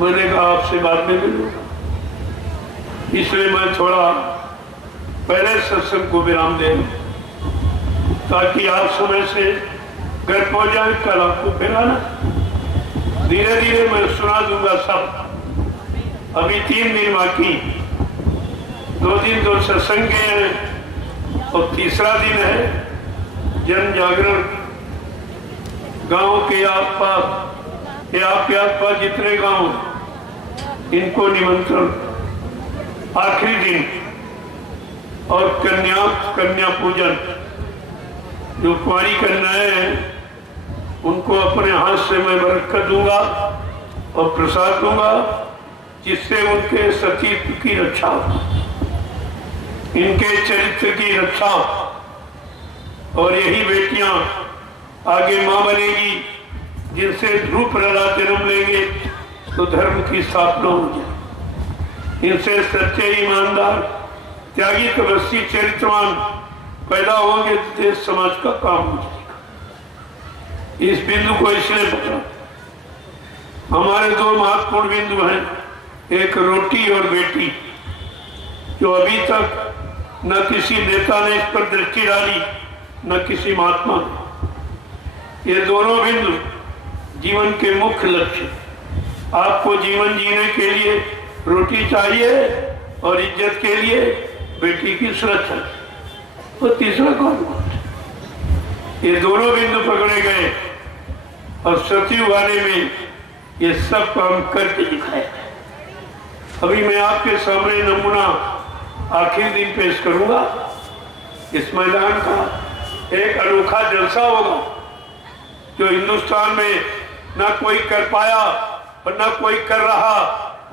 मैंने कहा आपसे बाद में मिलूंगा, इसलिए मैं थोड़ा पहले सत्संग को विराम दे, ताकि आप समय से घर पहुंच जाए। कल आपको फिर आना, धीरे धीरे मैं सुना दूंगा सब। अभी 3 दिन बाकी, 2 दिन तो सत्संग के हैं, और तीसरा दिन है जन जागरण। गांव के आसपास या आपके आसपास जितने गांव, इनको निमंत्रण, आखिरी दिन, और कन्या पूजन। जो कुंवारी कन्याएं हैं उनको अपने हाथ से मैं बरकत दूंगा और प्रसाद दूंगा, जिससे उनके सतीत्व की रक्षा हो, इनके चरित्र की रक्षा हो। और यही बेटियां आगे मां बनेगी, जिनसे ध्रुव प्रहलाद जन्म लेंगे तो धर्म की स्थापना हो जाए। इनसे सच्चे ईमानदार त्यागी तपस्वी चरित्रवान पैदा होंगे तो देश समाज का काम हो जाएगा। इस बिंदु को इसलिए पकड़ा। हमारे 2 महत्वपूर्ण बिंदु हैं, एक रोटी और बेटी, जो अभी तक न किसी नेता ने इस पर दृष्टि डाली, न किसी महात्मा ने। ये दोनों बिंदु जीवन के मुख्य लक्ष्य। आपको जीवन जीने के लिए रोटी चाहिए और इज्जत के लिए बेटी की सुरक्षा, और तीसरा कौन? ये दोनों बिंदु पकड़े गए और सतयुग वाले में ये सब काम करके दिखाया। अभी मैं आपके सामने नमूना आखिरी दिन पेश करूंगा। इस मैदान का एक अनोखा जलसा होगा जो हिंदुस्तान में ना कोई कर पाया और ना कोई कर रहा,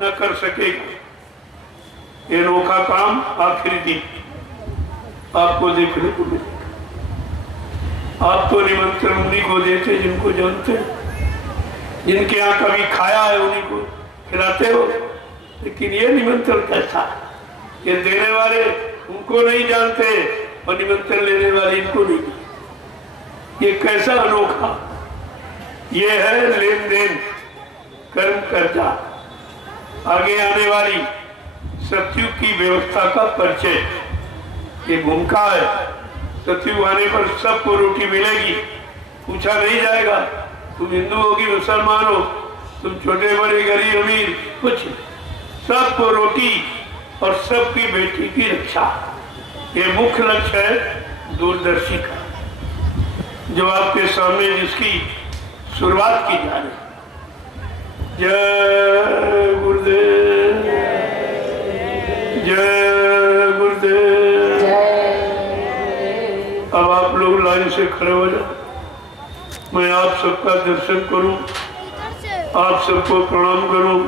ना कर सकेगा। ये अनोखा काम आखिरी दिन आपको देखने को मिलेगा। आप तो निमंत्रण उन्हीं को देते जिनको जानते हैं, जिनके यहाँ कभी खाया है उन्हीं को खिलाते हो। लेकिन ये निमंत्रण कैसा, ये देने वाले उनको नहीं जानते और निमंत्रण लेने वाले इनको नहीं जानते। ये कैसा अनोखा, ये है लेन देन, कर्म कर्जा। आगे आने वाली सतयुग की व्यवस्था का परिचय, ये भूमिका है। सतयुग आने पर सबको रोटी मिलेगी, पूछा नहीं जाएगा तुम हिंदू हो कि मुसलमान हो, तुम छोटे बड़े गरीब अमीर, कुछ सबको रोटी और सबकी बेटी की रक्षा। ये मुख्य लक्ष्य है दूरदर्शी का, जो आपके सामने जिसकी शुरुआत की जा रही। जय गुरुदेव, जय गुरुदेव। अब आप लोग लाइन से खड़े हो जाओ, मैं आप सबका दर्शन करूं, आप सबको प्रणाम करूं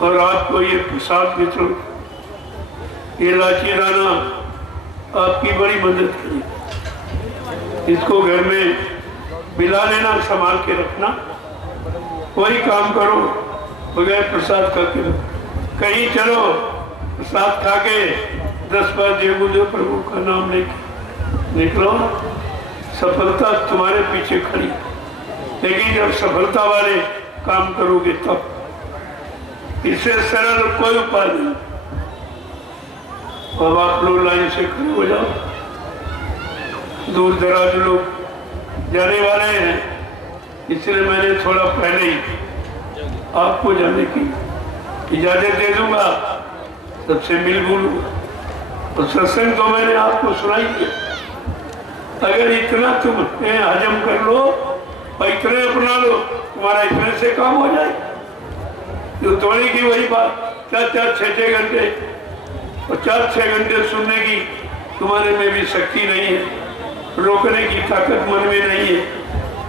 और आपको ये प्रसाद वितरण, ये लाची राना आपकी बड़ी मदद करेगी। इसको घर में मिला लेना, संभाल के रखना, वही काम करो, बगैर प्रसाद खा के कहीं चलो प्रसाद खा के 10 बार जय गुरुदेव प्रभु का नाम लेके निकलो, सफलता तुम्हारे पीछे खड़ी। लेकिन जब सफलता वाले काम करोगे तब, इससे सरल कोई उपाय नहीं। अब आप लोग लाइन से खड़े हो जाओ, दूर दराज लोग जाने वाले हैं, इसलिए मैंने थोड़ा पहले ही आपको जाने की इजाजत दे दूंगा, सबसे मिल बोलूंगा। और सत्संग तो मैंने आपको सुनाई दिया, अगर इतना तुम हजम कर लो और इतने अपना लो, तुम्हारा इतने से काम हो जाए। जो थोड़ी की वही बात 4-4, 6-6 घंटे और 4-6 घंटे सुनने की तुम्हारे में भी शक्ति नहीं है, रोकने की ताकत मन में नहीं है।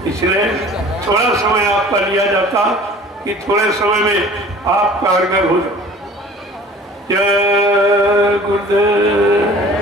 इसलिए थोड़ा समय आपका लिया जाता कि थोड़े समय में आप कारगर हो जाओ। जय गुरुदेव।